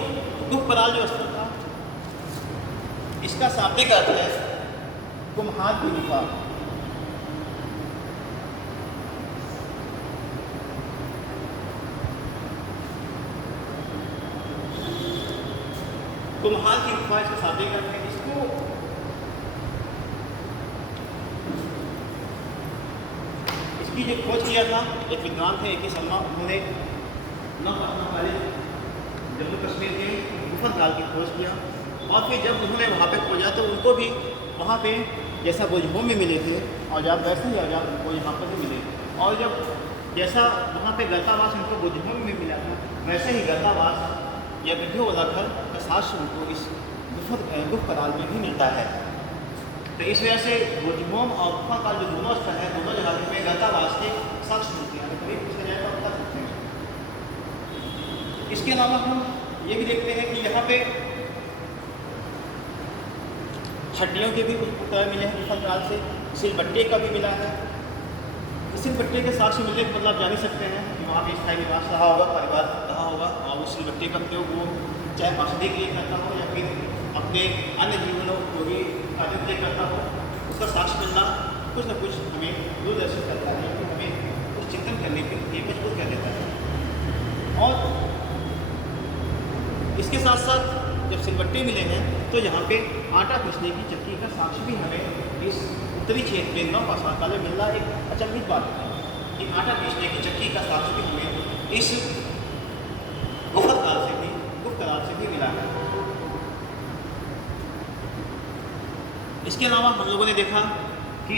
गुफ कराल जो स्थल था, इसका शाब्दिक अर्थ है कुम्हार की गुफा। कुम्हार की गुफा इसका शाब्दिक अर्थ है। इसकी जो खोज किया था एक विद्वान थे A.K. शर्मा, उन्होंने 9 साल पहले जम्मू कश्मीर के गुफा काल की खोज किया, और फिर जब उन्होंने वहाँ पे खोजा तो उनको भी वहाँ पे जैसा बुझभूमि में मिले थे औजार, वैसे ही औजार उनको यहाँ पर भी मिले, और जब जैसा वहाँ पे गर्तावास उनको बुझभूमि में मिला था, वैसे ही गर्तावास या विधियों वाला घर का साक्ष्य उनको इस गुफ कराल में भी मिलता है। तो इस वजह से बुझभूम और गुफा काल जो दोनों स्थल है, दोनों जगह में गर्तावास के साक्ष्य मिलते हैं, कभी पूछा जाए तो बता सकते हैं। इसके अलावा हम ये भी देखते हैं कि यहाँ पे हड्डियों के भी कुछ पुतले मिले हैं गुफा काल से, सिलबट्टे का भी मिला है। सिलबट्टे के साक्ष्य मिलने के मतलब आप जान ही सकते हैं कि वहाँ पे स्थायी निवास रहा होगा, परिवार रहा होगा, और उस सिलबट्टे का प्रयोग वो चाहे औषधि के लिए करता हो या फिर अपने अन्य जीवनों को भी कार्य के लिए करता हो, उसका साक्ष्य मिलना कुछ न कुछ हमें दूरदर्शन करता है, कि हमें कुछ चिंतन करने के लिए मजबूर कर देता है। और इसके साथ साथ जब सिलबट्टे मिले हैं तो यहाँ पे आटा पीसने की चक्की का साक्ष्य भी हमें इस उत्तरी क्षेत्र में नवपाषाण काल में मिलना एक अचंभित बात है, कि आटा पीसने की चक्की का साक्ष्य भी हमें इस गुफा काल से भी, गुफ कराल से भी मिला है। इसके अलावा हम लोगों ने देखा कि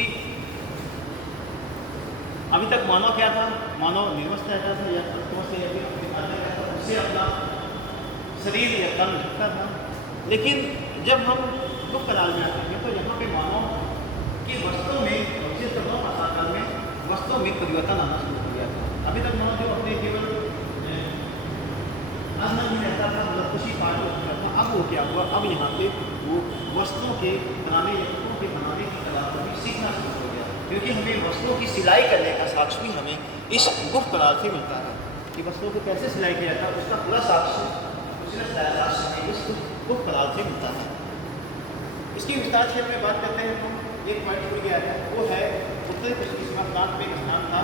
अभी तक मानव क्या था, मानव निर्वस्त्र रहता था या तत्वों से या फिर उससे अपना शरीर या तन ढकता था। लेकिन जब हम गुफ कराल में आते हैं तो यहाँ पे मानव के वस्त्रों में, विशेष नवपाषाण काल में वस्त्रों में परिवर्तन आना शुरू हो गया था। अभी तक मानव जो अपने केवल अन्न ही रहता था, मतलब खुशी पाठ होता था, अब वो क्या हुआ, अब यहाँ पे वो वस्त्रों के बनाने या कपड़ों के बनाने की कला को भी सीखना शुरू हो गया, क्योंकि हमें वस्त्रों की सिलाई करने का साक्ष्य भी हमें इस गुफ कराल से मिलता है, कि वस्त्रों को कैसे सिलाई किया था उसका पूरा साक्ष्य इस गुफ कराल से मिलता है। इसकी विस्तार से में बात करते हैं हम, एक पॉइंट छूट गया है, वो है उत्तर पश्चिमी सीमा प्रांत में एक स्थान था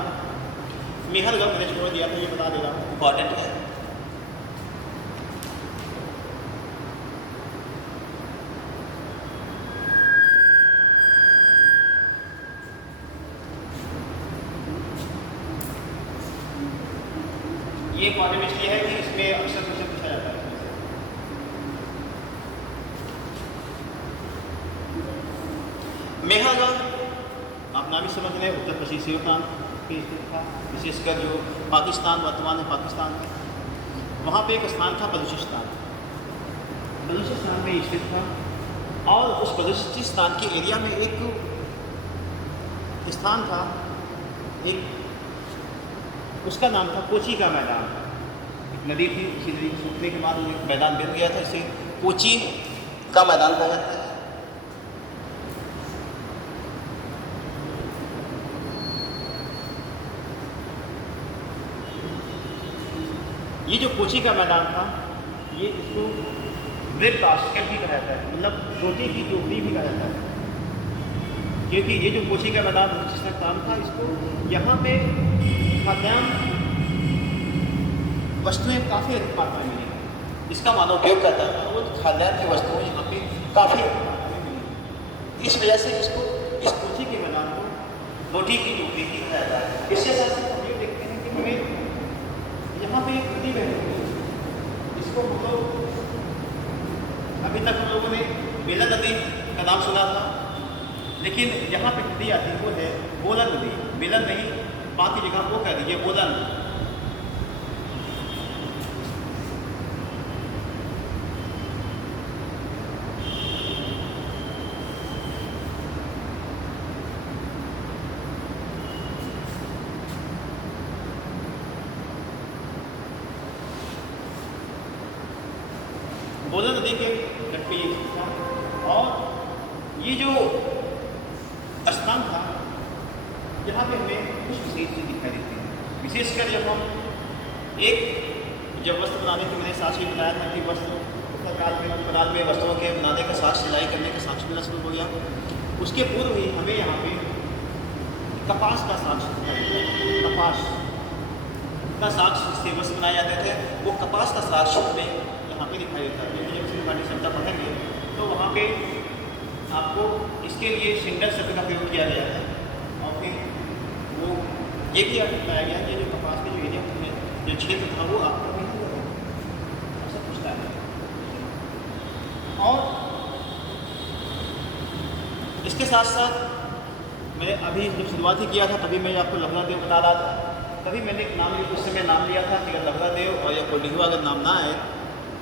मेहरगढ़, मैंने छोड़ दिया था, ये बता दे रहा हूँ, इम्पॉर्टेंट है। ये इम्पॉर्टेंट इसलिए है कि इसमें अक्सर क्वेश्चन पूछा जाता है। मेहरगढ़ आप नाम ही समझ रहे हैं, उत्तर पश्चिमी सीमा प्रांत की स्थित था, विशेषकर जो पाकिस्तान, वर्तमान में पाकिस्तान है, वहाँ पे एक स्थान था बलूचिस्तान में स्थित था। और उस बलूचिस्तान के एरिया में एक स्थान था, एक उसका नाम था कोची का मैदान। एक नदी थी, इसी नदी सूखने के बाद एक मैदान बन गया था, इसे कोची का मैदान कहा जाता है। ये जो कोची का मैदान था, ये इसको ब्रेड बास्केट भी कहा जाता है, मतलब रोटी की टोकरी भी कहा जाता है, क्योंकि ये जो कोची का मैदान जिसका काम था, इसको यहाँ पे खाद्यान्न वस्तुएं काफ़ी अधिक मात्रा में मिली, इसका मानव उपयोग करता था, वो खाद्यान्न की वस्तुएं यहाँ पे काफ़ी अधिक मात्रा में मिली। इस वजह से इसको, इस कोची के मैदान को रोटी की टोकरी भी कहा जाता है। इसके साथ साथ हम ये देखते हैं कि हमें यहाँ पे एक नदी बहती है, इसको हम लोग अभी तक हम लोगों ने बेला नदी का नाम सुना था, लेकिन यहाँ पे नदी आती है वो है बोलन नदी। बेलन नहीं, बाकी जगह वो कह दीजिए बोलन। बोलन नदी के तट पे ये था, और ये जो स्थान था यहाँ पे हमें कुछ विशेष चीज़ दिखाई देती है। विशेषकर जब हम जब वस्त्र बनाने के मैंने साक्ष्य बताया था कि वस्त्र काल में वस्त्रों के बनाने का साक्ष्य, सिलाई करने का साक्ष्य मिलना शुरू हो गया। उसके पूर्व ही हमें यहाँ पे कपास का साक्ष्य दिखाई देता है। कपास का साक्ष्य जिससे वस्त्र बनाए जाते थे, वो कपास का साक्ष्य हमें यहाँ पे दिखाई देता है। जब इसकी बाटी शब्द पढ़ेंगे तो वहाँ पे आपको इसके लिए सिंगल शब्द का प्रयोग किया गया है, और फिर वो ये भी आपको बताया गया कि जो कपास के जो एरिया में जो क्षेत्र था वो आपका भी ऐसा पूछता है। और इसके साथ साथ मैंने अभी जब शुरुआत ही किया था तभी मैं आपको लखनऊ देव बता रहा था, तभी मैंने एक नाम उस समय नाम लिया था कि अगर लखनऊ देव और या कोल्डिहुआ अगर नाम ना आए,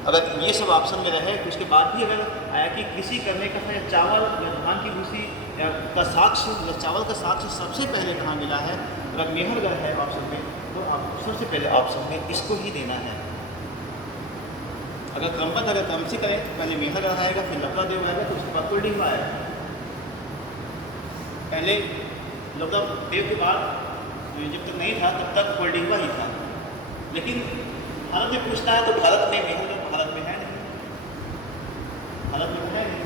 अगर ये सब ऑप्शन में रहे, तो उसके बाद भी अगर आया कि कृषि करने का या चावल या धान की भूसी का साक्ष्य या चावल का साक्ष्य सबसे पहले कहाँ मिला है, अगर मेहरगढ़ है ऑप्शन में, तो आपको सबसे पहले ऑप्शन में इसको ही देना है। अगर क्रमबद्ध अगर क्रम से करें तो पहले मेहरगढ़ आएगा, फिर लखनऊ देव आएगा, तो उसके बाद कोल्डिहुआ आएगा। पहले लखनऊ देव के बाद जब तक नहीं था तब तक कोल्डिहुआ ही था, लेकिन भारत में पूछता है तो भारत में मेहरगढ़ भारत में है नहीं, भारत में है नहीं।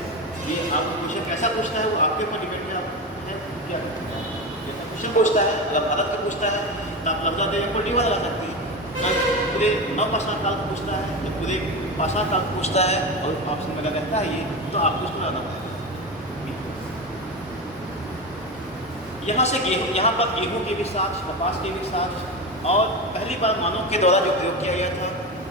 ये आपको क्वेश्चन कैसा पूछता है वो आपके ऊपर डिपेंड है क्या जैसा क्वेश्चन पूछता है। अगर भारत का पूछता है तो आप लखनऊ देव कोल्डिहुआ लगा सकते हैं। अगर पूरे नवपाषाण काल को पूछता है, जब पूरे पाषाण काल को पूछता है और ऑप्शन में लगा रहता है ये, तो आपको उसको लगाना पड़ेगा। यहाँ से गेहूँ, यहाँ पर गेहूँ के भी साक्ष्य, कपास के भी साक्ष्य, और पहली बार मानव के द्वारा जो प्रयोग किया गया था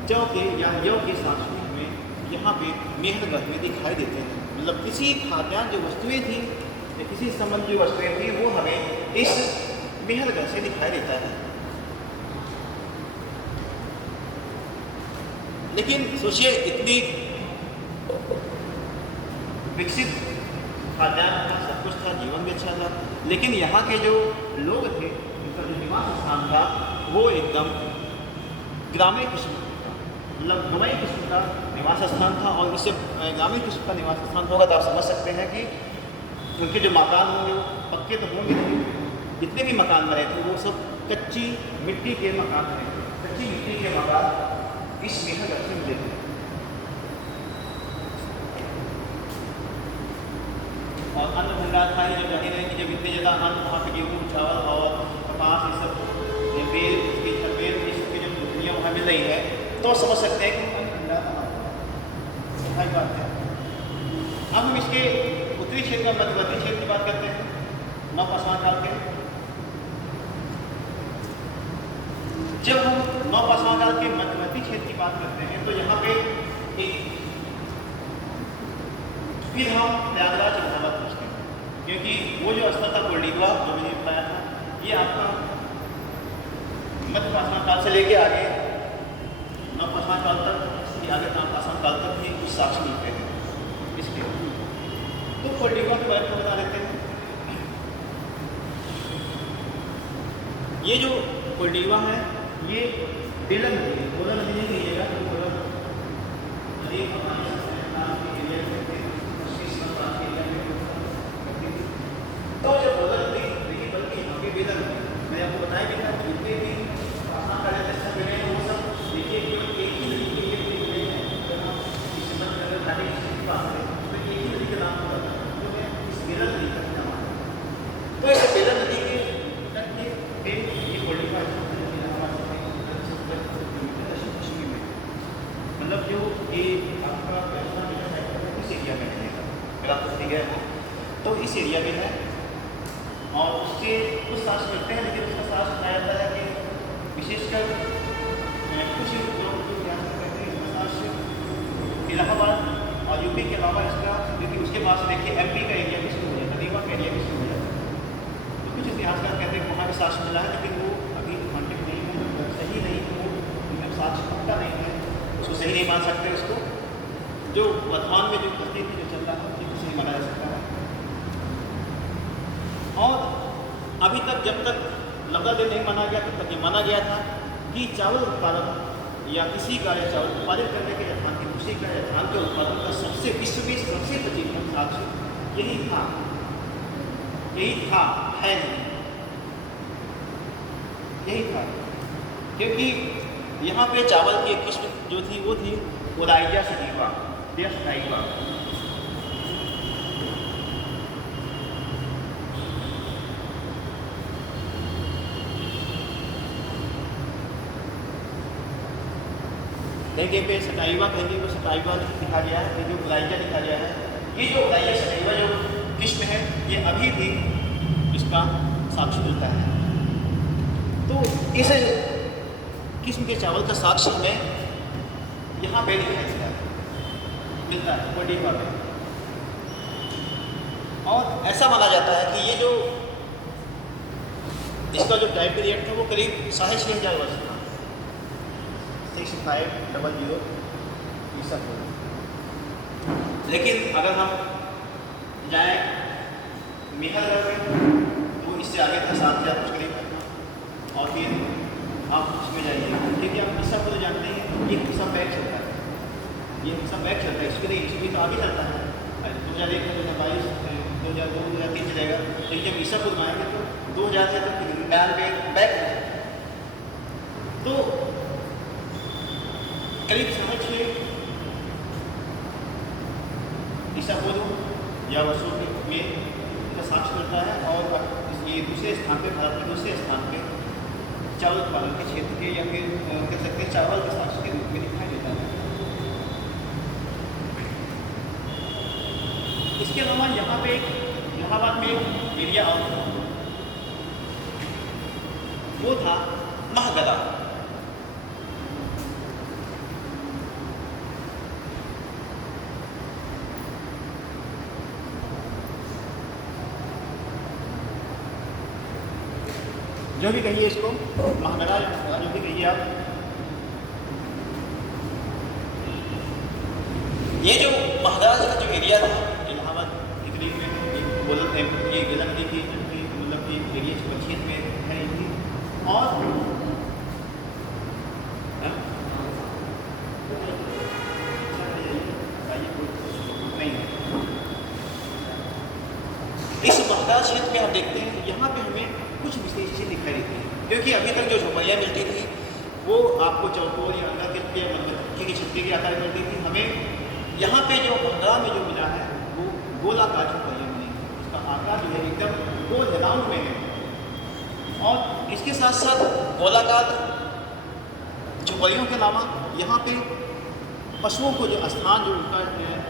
जौ के या यौ के साक्ष्य हमें यहाँ पे मेहरगढ़ में दिखाई देते हैं। मतलब किसी खाद्यान्न जो वस्तुएं थी या किसी संबंध जो वस्तुएं थी वो हमें इस मेहरगढ़ से दिखाई देता है। लेकिन सोचिए इतनी विकसित खाद्यान्न था, सब कुछ था, जीवन भी अच्छा था, लेकिन यहाँ के जो लोग थे उनका जो निवास स्थान था वो एकदम ग्रामीण किस्म का, मतलब दुबई किस्म का निवास स्थान था। और इससे ग्रामीण किस्म का निवास स्थान होगा तो आप समझ सकते हैं कि उनके जो मकान होंगे वो पक्के तो होंगे नहीं, जितने भी मकान बने थे वो सब कच्ची मिट्टी के मकान थे। कच्ची मिट्टी के मकान इस मेहरगढ़ से मिले थे। और अन्न भंडार था ही, जब जाहिर है कि जब इतने ज़्यादा अन्न वहाँ पे गेहूँ, चावल और कपास ये सब बेल, ये सब की जब दुनिया वहाँ मिल रही है तो समझ सकते हैं कि अन्न भंडार भाई बात है। अब हम इसके उत्तरी क्षेत्र का मध्यवर्ती क्षेत्र की बात करते हैं, नवपाषाण काल के। जब हम नवपाषाण काल के मध्यवर्ती क्षेत्र की बात करते हैं तो यहाँ पे फिर हम प्रयागराज इलाहाबाद पूछते हैं, क्योंकि वो जो स्थल था कोल्डिहुआ जो मैंने बताया था, ये आपका मध्यपाषाण काल से लेके आगे नवपाषाण काल तक, इसके आगे नवपाषाण काल तक भी कुछ साक्ष्य मिलते हैं इसके। तो कोल्डिहुआ के बारे में बता देते हैं। ये जो कोल्डिहुआ है ये बेलन नदी है, बोलन नदी नहीं कहिएगा, तो बोलन नदी तो जब बोलन नदी नहीं बल्कि यहाँ पे बेलन नदी, मैं आपको बताया कि जितने भी पाषाण काल के स्थल मिले हैं वो सब देखिए केवल एक ही नदी के लिए मिले हैं। पहले की बात करें तो एक ही नदी का नाम होता था, जो है इस बेलर नदी का नाम आता है। तो इस बेलर नदी के तट पे ये फोर्टिफाइड पश्चिमी में, मतलब जो ये आपका फैसला इस एरिया में रहेगा, अगर आप ठीक है तो इस एरिया में है। और उससे कुछ साक्ष्य मिलते हैं, लेकिन उसका साक्ष्य बताया जाता है कि विशेषकर कुछ लोग जो यहाँ कहते हैं इसका साक्ष्य इलाहाबाद और यूपी के अलावा इसका, क्योंकि उसके बाद से देखिए एमपी का एरिया भी शुरू हो जाता है, रीवा का एरिया भी शुरू हो जाता है। तो कुछ इतिहासकार कहते हैं वहाँ भी साक्ष्य मिला है, लेकिन वो अभी ऑथेंटिक नहीं है, सही नहीं है, वो मतलब साक्ष्य पक्का नहीं है, उसको सही नहीं मान सकते। उसको जो वर्तमान में जो तस्दीक जो चल रहा है उसको सही माना जा सकता है। और अभी तक जब तक लंबा दिन नहीं माना गया तब तक ये माना गया था कि चावल उत्पादन या किसी का चावल उत्पादित करने के स्थान की कृषि का धान के उत्पादन का सबसे विश्व में सबसे प्राचीन साक्ष्य यही था, है नहीं, यही था। क्योंकि यहाँ पे चावल की एक किस्म जो थी वो थी ओराइजा सटीवा, देशटाइवा। कहीं पे सटाइवा, कहीं पे सटाइवा लिखा गया है, कहीं ओराइजा लिखा गया है। ये जो ओराइजा सटाइवा जो किस्म है ये अभी भी इसका साक्ष्य मिलता है। तो इस किस्म के चावल का साक्ष्य हमें यहाँ पे दिखाई देता है, मिलता है कोडीवा में। और ऐसा माना जाता है कि ये जो इसका जो टाइम पीरियड था वो करीब 6,500 वर्ष था, 6500 ईसा पूर्व। लेकिन अगर हम जाएँ मेहरगढ़ में तो इससे आगे था 7,000 कुछ करीब था। और फिर आप उसमें जाइए, देखिए आप ईसा पूर्व जानते हैं, ये सब बैग चलता है, ये सब बैग चलता है, इसके लिए ईस्वी तो आगे चलता है, 2001 में 2022 2002 2003 चलेगा। लेकिन जब ईसा पूर्व आएंगे तो 2000 से तक बैक तो करीब 6,500 ईसा पूर्व या वर्षों में इसका साक्ष्य मिलता है। और ये दूसरे स्थान पे, भारत के दूसरे स्थान पे चावल उत्पादन के क्षेत्र के या फिर कह सकते हैं चावल के साक्ष्य के रूप में दिखाई देता है। इसके अलावा यहाँ पे इलाहाबाद में एक एरिया और था, वो था महगदा। जो भी कहिए इसको, महगदा जो भी कहिए आप। ये जो महगदा का जो एरिया था इलाहाबाद इटली में, ये गला नदी की मतलब कि एरिया क्षेत्र में है इनकी। और नहीं है इस महगदा क्षेत्र में आप देखते हैं यहाँ पे हमें कुछ विशेष चीज़ें दिखाई देती हैं, क्योंकि अभी तक जो झोपड़ियाँ मिलती थी वो आपको चौकोर या अंदर के मक्की की छत्ती के आकार मिलती थी। हमें यहाँ पे जो महगदा में जो मिला है वो गोलाकार झोपड़ियाँ मिली, उसका आकार जो है एकदम गोल राउंड में है। और इसके साथ साथ गोलाकार झोपड़ियों के अलावा यहाँ पे पशुओं को जो स्थान जो उनका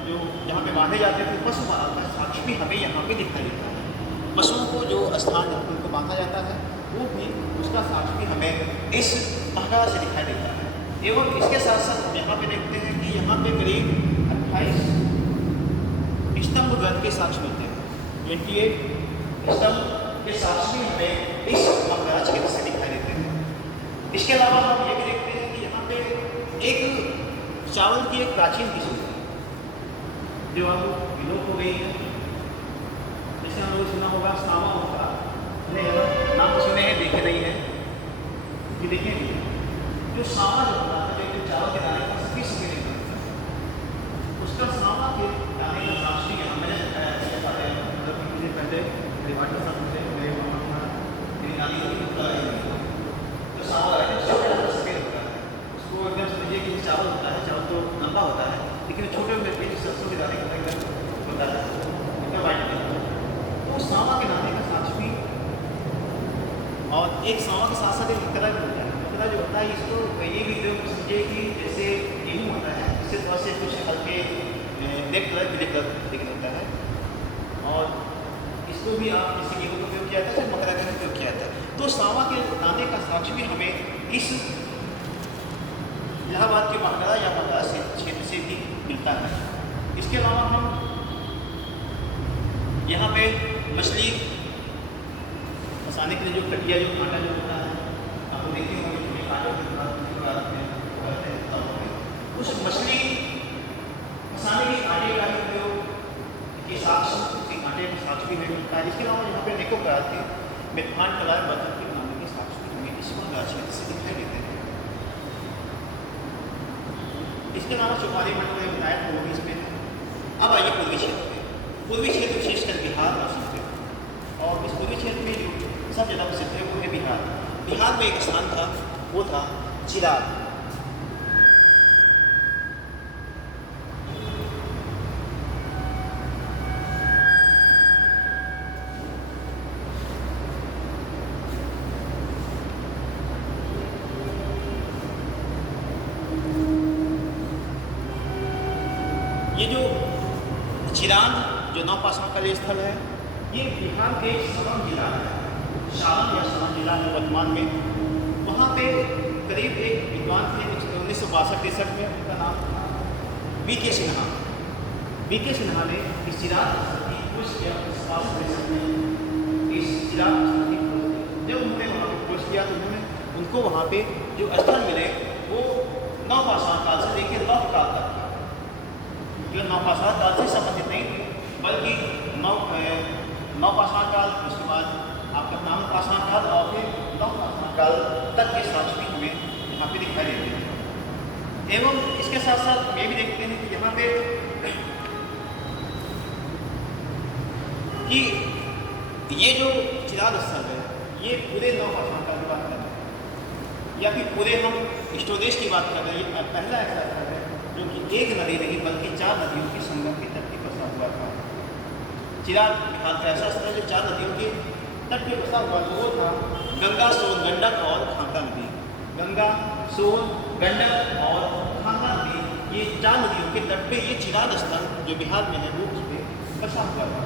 जो जहाँ पे बांधे जाते थे पशु का साक्ष्य भी हमें यहाँ पे दिखाई देता है। पशुओं को जो स्थान जहाँ पर उनको बांधा जाता है वो भी उसका साक्ष्य भी हमें इस महगदा से दिखाई देता है। एवं इसके साथ साथ हम यहाँ पे देखते हैं कि यहाँ पे करीब 28 स्तंभ ग्रंथ के साक्ष्य मिलते हैं, 28 स्तंभ के साक्ष्य भी हमें इस महगदा क्षेत्र से दिखाई देते हैं। इसके अलावा हम ये भी देखते हैं कि यहाँ पे एक चावल की एक प्राचीन किस्म है जो अब विलोप हो गई है। जैसे हम लोग सुना होगा सावा होगा, नाम तो सुने हैं, देखे नहीं है कि देखेंगे जो सावा जो होता है, जो चावल के दाने का सभी सभी नहीं बनता, उसका सावा के दाने का साक्षी यहाँ मैंने मतलब मुझे पहले परिवार के साथ मुझे मेरे मामा मेरी नानी को तो सावा सफ़ेद होता है, उसको एकदम समझिए कि चावल होता है, चावल तो लंबा होता है लेकिन छोटे में एक सांवा के साथ साथ एक मकरा भी होता है। मकरा जो होता है इसको ये भी लोग समझे कि जैसे गेहूँ होता है, इससे थोड़ा से कुछ हल्के ब्लैक कलर ब्लैक कलर दिखने होता है, और इसको भी आप जैसे गेहूँ का उपयोग किया जाता है, मकरा का उपयोग किया जाता है। तो सांवा के दाने का साक्ष्य भी हमें इस इलाहाबाद के मकरा या मकरा से क्षेत्र से भी मिलता है। इसके अलावा हम यहाँ पे मछली फंसाने के लिए जो कटिया जो कांटा जो होता है, आपको देखते होंगे उस मछली फंसाने के कांटे का ही उपयोग के साक्ष्य, उसी कांटे का साक्ष्य भी हमें मिलता है। इसके अलावा यहाँ पे अनेकों प्रकार के मेथान कलार बर्तन के बनाने के साक्ष्य भी हमें इस मकरा क्षेत्र से दिखाई देते हैं। इसके अलावा चौपारी मंडल में बताया था वो भी इसमें। अब आइए पूर्वी क्षेत्र में। पूर्वी क्षेत्र विशेषकर बिहार और छत्तीसगढ़, और इस पूर्वी क्षेत्र में जो सब ज़्यादा प्रसिद्ध है वो है बिहार। बिहार में एक स्थान था, वो था चिराग। ये जो चिराग जो नौपाषाण का स्थल है, ये बिहार के सवन जिला है, शालन या सवन जिला है वर्तमान में। वहाँ पे करीब एक विद्वान थे 1962-63 में, उनका नाम था वी.के. सिन्हा। वी.के. सिन्हा ने इस चिराग की खोज किया। इस चिराग की खोज जब उन्होंने वहाँ पर खोज किया तो उनको वहाँ पे जो स्थल मिले वो नौपाषाण काल से लेकर लौह काल तक, जो नौपाषाण काल से संबंधित नहीं थे, बल्कि नौपाषाण काल, उसके बाद आपका ताम्रपाषाण काल और फिर नवपाषाण काल तक के साक्ष्य भी हमें यहाँ पे दिखाई देते हैं। एवं इसके साथ साथ हम ये भी देखते हैं कि यहाँ पे कि ये जो चिराग स्थल है ये पूरे नवपाषाण काल की बात कर रहे हैं, या फिर पूरे हम स्टोरेज की बात कर रहे हैं। ये पहला ऐसा स्थल है जो कि एक नदी नहीं बल्कि 4 नदियों के संगम के तट पर बसा हुआ था। चिराग बिहार का ऐसा स्थल जो 4 नदियों के तट पे बसा हुआ था, वो था गंगा, सोन, गंडक और खांगा नदी। गंगा, सोन, गंडक और खांगा नदी, ये 4 नदियों के तट पे ये चिराग स्थल जो बिहार में है वो उस पर बसा हुआ था।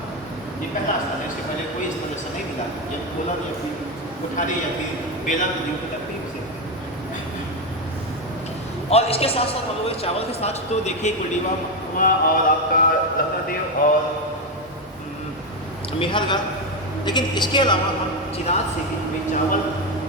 ये पहला स्थल है, इसके पहले कोई स्थल ऐसा नहीं मिला, या कोलन या फिर कोठारी या फिर बेला नदियों के तट पर बसे थे। और इसके साथ साथ हम लोग चावल के साथ तो देखिए कुलडीवा और आपका लखनदेव और मेहरगढ़, लेकिन इसके अलावा हम चिराग से भी हमें चावल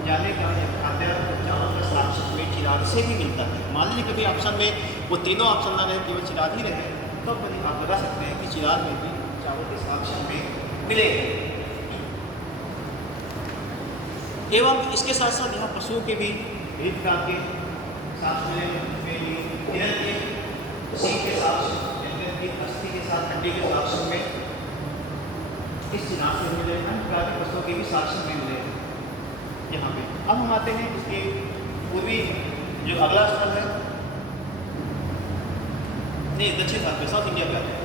जाने का या खाद्य चावल का साक्ष्य हमें चिराग से भी मिलता है। मान लीजिए कभी ऑप्शन में वो तीनों ऑप्शन ना रहे, केवल चिराग ही रहे, तो कभी आप लगा सकते हैं कि चिराग में भी चावल के साक्ष्य हमें मिले। एवं इसके साथ साथ यहाँ पशुओं के भी विभिन्न प्रकार के साक्ष्य मिले, हिरण के सींग के साक्ष्य, हिरण की अस्थि के साथ हड्डी के साक्ष्य में इस चिराग से मिले, अन्य प्रकार के पशुओं के भी साक्ष्य में मिले यहाँ पे। अब हम आते हैं इसके पूर्वी जो अगला स्थल है, नहीं दक्षिण भारत में, साउथ इंडिया का है।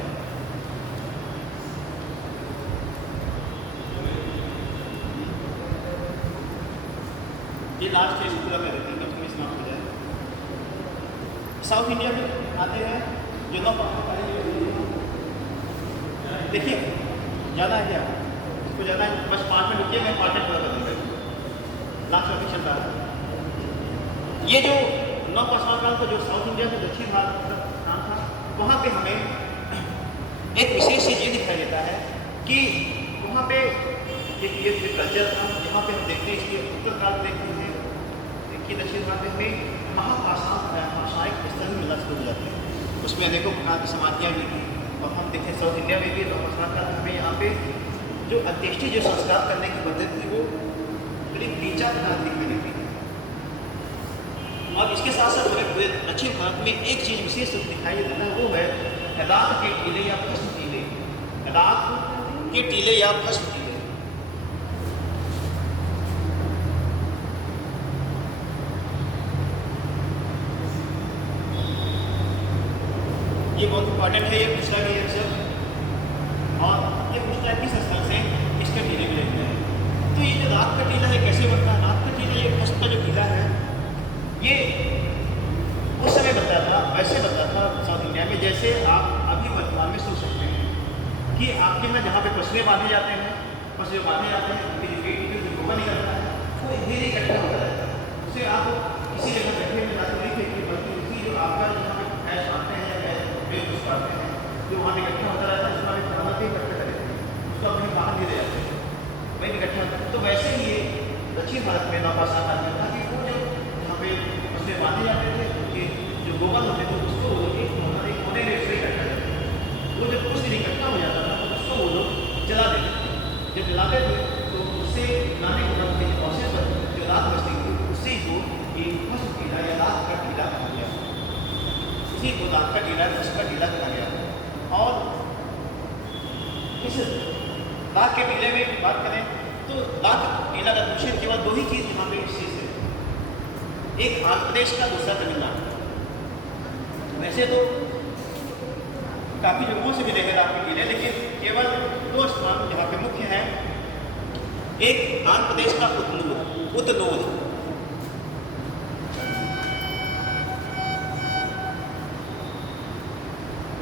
ये लास्ट है, पूरा में रहते हैं, कभी समाप्त हो जाए। साउथ इंडिया में आते हैं जो देखिए ज़्यादा है क्या, इसको ज़्यादा है, बस 5 मिनट रुकिए, मैं 5 मिनट पूरा कर दूँगा। लास्ट टॉपिक चल रहा है। ये जो नवपाषाण काल का जो साउथ इंडिया में दक्षिण भारत का स्थान था, वहाँ पे हमें एक विशेष चीज़ ये दिखाई देता है कि वहाँ पे एक ये कल्चर था, यहाँ पे हम देखते हैं इसके उत्तर काल देखते हैं, देखिए दक्षिण भारत में महाभाषायिक स्तर में मिलना शुरू हो जाते हैं, उसमें अनेकों प्रकार की समाधियाँ भी थी। और हम देखें साउथ इंडिया में भी नवपाषाण काल में हमें यहाँ पे जो अंत्येष्टि जो संस्कार करने की पद्धति थी वो करीब 3-4 प्रकार दिखाई देती है। और इसके साथ साथ हमें पूरे दक्षिण भारत में एक चीज़ विशेष रूप दिखाई देता है, वो है राख के टीले या भस्म टीले। राख के टीले या भस्म टीले, ये बहुत इंपॉर्टेंट है, ये पूछा गया अक्सर, और ये पूछता है किस स्थल से इसका टीले मिले हैं। तो ये जो राख का टीला है कैसे बनता है, राख का जो किला है ये उस समय बनता था, वैसे बनता था साउथ इंडिया में जैसे आप अभी वर्तमान में सोच सकते हैं कि आपके यहाँ जहाँ पे पशुएं बांधे जाते हैं, उनके जो पेट जो गोबर निकलता है वो धीरे इकट्ठा होता रहता है। उसे आप किसी जगह बैठे में जाकर नहीं फेंकिए, बल्कि उसी जो आपका जहाँ पे भैंस बांधते हैं या पेड़ कुछ बांधते हैं जो वहाँ पे इकट्ठा होता रहता है, उसको आप खाना पे इकट्ठा करेंगे, उसको अपने बाहर ले जाते हैं वही इकट्ठा होता है। तो वैसे ही ये दक्षिण भारत में नौपाषाण काल में था कि वो जो यहाँ पे उसमें बांधे जाते थे, उनके जो गोबर होते थे उसको वो लोग एक कोने में से इकट्ठा करते थे। वो जब कुछ दिन इकट्ठा हो जाता था तो उसको वो लोग जला देते थे। जब जलाते थे तो उससे जलाने के बाद के प्रोसेस पर जो राख बचती थी उससे को एक भस्म टीला या राख का टीला कहा गया, इसी को राख का टीला भस्म का टीला कहा गया। और इस राख के टीले में बात करें तो राख टीला का दूषित केवल दो ही चीज़ यहाँ पे विशेष है, एक आंध्र प्रदेश का, दूसरा तमिलनाडु। वैसे तो काफ़ी जगहों से भी देखे राख के टीले, लेकिन केवल दो स्थान जहाँ पे मुख्य हैं, एक आंध्र प्रदेश का उतनोद,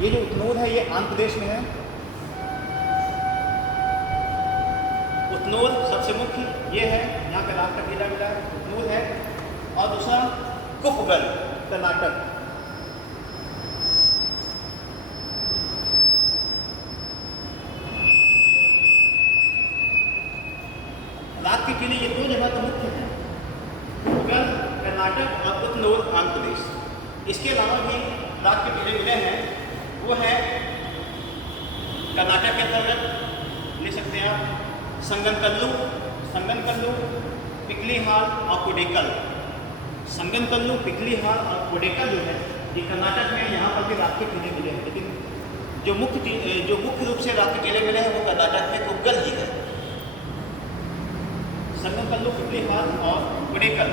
ये जो उतनोद है ये आंध्र प्रदेश में है। उतनोद सबसे मुख्य ये है, यहाँ पे राख का टीला मिला है, उतनोद है। और दूसरा कुफगल, कर्नाटक। राख के टीले ये दो जगह तो मुख्य हैं, कुफगल कर्नाटक और उतनोद आंध्र प्रदेश। इसके अलावा भी राख के टीले मिले हैं, वो है कर्नाटक के अंतर्गत ले सकते हैं आप संगनकल्लू, पिकलीहाल और कोडेकल। संगनकल्लू, पिकलीहाल और कोडेकल जो है ये कर्नाटक में, यहाँ पर भी राख के टीले मिले हैं, लेकिन जो मुख्य रूप से राख के टीले मिले हैं वो कर्नाटक में कुफगल ही है। संगनकल्लू, पिकलीहाल और कोडेकल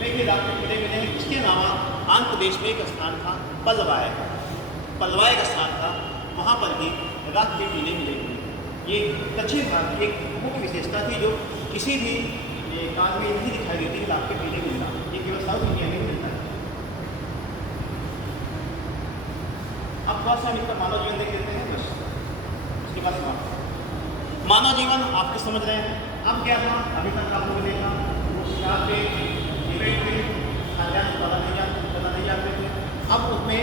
में भी राख के टीले मिले हैं। इसके अलावा आंध्र प्रदेश में एक स्थान था पलवाय का स्थान था, वहाँ पर भी राख के टीले मिले हुए। ये दक्षिण भारत की एक मुख्य विशेषता थी जो किसी भी काल में नहीं दिखाई देती, राख के टीले मिलना, ये केवल साउथ इंडिया में मिलता है। अब थोड़ा सा हम इसका मानव जीवन देख लेते हैं, बस उसके बाद मानव जीवन आपके समझ रहे हैं। अब क्या था, अभी तक आप लोगों ने देखा वो शिकार पे इवेंट में खाद्यान्न उत्पादन नहीं जानते थे। अब उसमें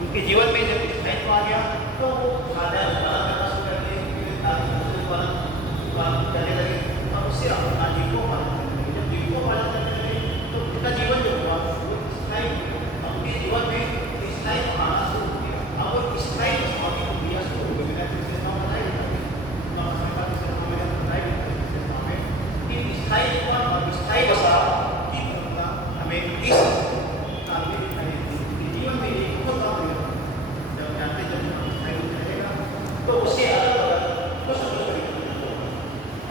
उनके जीवन में जब दायित्व आ गया तो वो खाद्यान्न उत्पादन करना शुरू करते हैं, उत्पादन करने लगे और उससे अपना जीविकोपार्जन करने लगे। जब जीविकोपार्जन करने लगे तो उनका जीवन जो हुआ वो स्थायी, अपने जीवन में स्थायी आना शुरू हो गया। अब वो स्थायी प्रक्रिया शुरू हो गई। स्थायी जीवन और स्थायी बसाव की प्रक्रिया हमें इस काल में दिखाई देती है। जीवन में एक बहुत काम है, जब जानते जब स्थायी हो जाएगा तो उसके अलग कुछ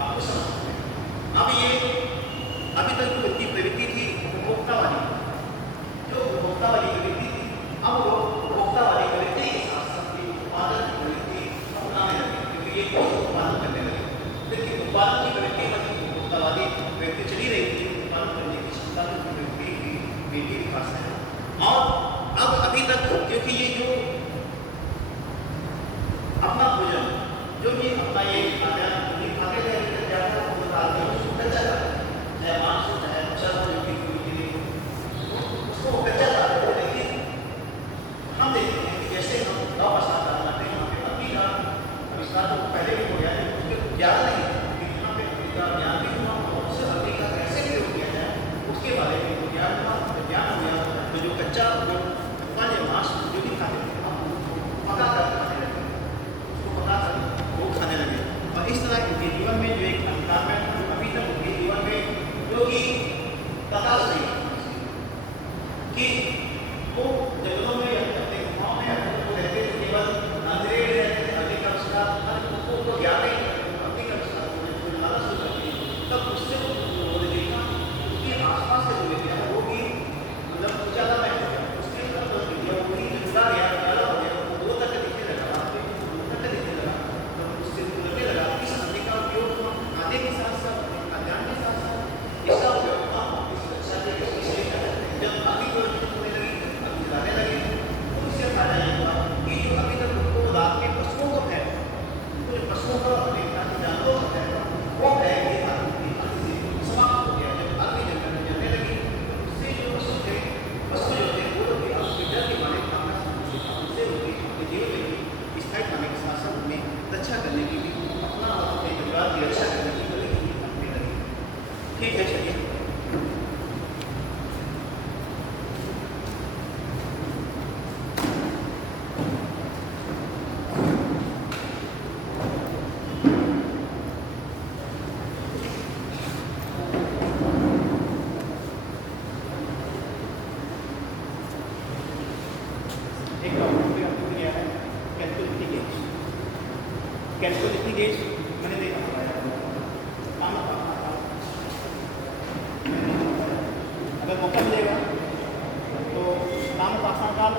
आपको समझते हैं। अब ये अभी तक जो उनकी प्रवृत्ति थी उपभोक्ता वाली, जो उपभोक्ता वाली प्रवृत्ति थी, अब वो उपभोक्ता वाली प्रवृत्ति के साथ साथ उत्पादन की प्रवृत्ति अपनाने लगे, क्योंकि ये उत्पादन करने लगे। लेकिन उत्पादन की प्रवृत्ति वाली व्यक्ति चली रही थी, उत्पादन करने की क्षमता की विकास है। और अब अभी तक क्योंकि ये जो अपना भोजन जो भी अपना ये खाद्यान्न खाते थे, कच्चा था, चाहे मांस हो चाहे मच्छर हो, उसको कच्चा खाते थे। लेकिन हम देखते हैं कि जैसे हम नौपाषाण काल आते हैं, यहाँ पे अभी का आविष्कार तो पहले भी हो गया है, उसके ज्ञान नहीं है, यहाँ पे ज्ञान भी हुआ और उससे अभी का कैसे प्रयोग किया जाए उसके बारे में ज्ञान हुआ। ज्ञान हो गया तो जो कच्चा जो मांस जो भी खाते थे पका कर खाने लगे, उसको पका कर वो खाने लगे। और इस तरह उनके जीवन में जो एक अंधकार में अभी तक उनके जीवन में जो कि प्रकाश नहीं कि वो जंगलों में अपने गाँव में रहते थे, केवल अंधेरे रहते थे, अधिक आविष्कार उसको ज्ञान नहीं, अधिक ठीक है, चलिए। एक टॉपिक पे आपको दिया है कैलकुलेटरी गेज। कैलकुलेटरी गेज मैंने देखा काम अगर मौका मिलेगा तो काम का आसान काल